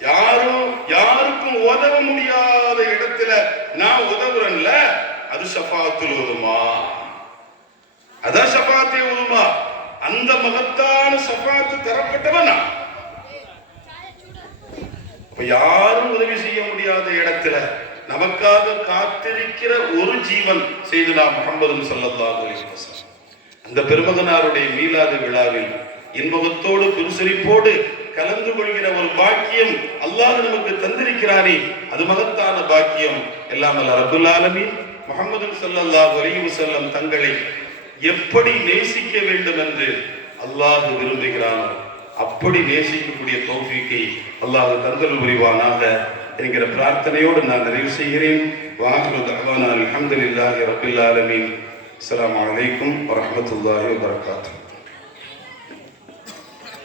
யாரும் யாருக்கும் உதவ முடியாத இடத்துல நான் உதவுறேன்ல, அது ஷஃபாத்துல் உதுமா. அதான் ஷஃபாத்தே உதுமா. அந்த மகத்தான ஷஃபாத்து தரப்பட்டவனா. யாரும் உதவி செய்ய முடியாத இடத்துல நமக்காக காத்திருக்கிற ஒரு ஜீவன் செய்துனா முஹம்மது ஸல்லல்லாஹு அலைஹி வஸல்லம். அந்த பெருமகனாருடைய மீலாது விழாவில் இன்பத்தோடு புன்சிரிப்போடு கலந்து கொள்கிற ஒரு பாக்கியம் அல்லாஹ் நமக்கு தந்திருக்கிறானே, அது மகத்தான பாக்கியம். எல்லாம் வல்ல ரப்புல் ஆலமீன் முஹம்மது ஸல்லல்லாஹு அலைஹி வஸல்லம் தங்களை எப்படி நேசிக்க வேண்டும் என்று அல்லாஹ் விரும்புகிறானோ அப்படி நேசிக்கக்கூடிய தௌஃபீக்கை அல்லாஹ் தந்தல் புரிவானாக என்கிற பிரார்த்தனையோடு நான் நிறைவு செய்கிறேன். வாஹிரு தஅவானா அல்ஹம்துலில்லாஹி ரப்பில் ஆலமீன். அஸ்ஸலாமு அலைக்கும் வரஹ்மத்துல்லாஹி வபரகாத்துஹு.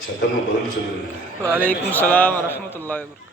சத்தமா பதில் சொல்லுங்க. வலைக்கும் சலாம் வரஹ்மத்துல்லாஹி வபரகாத்துஹு.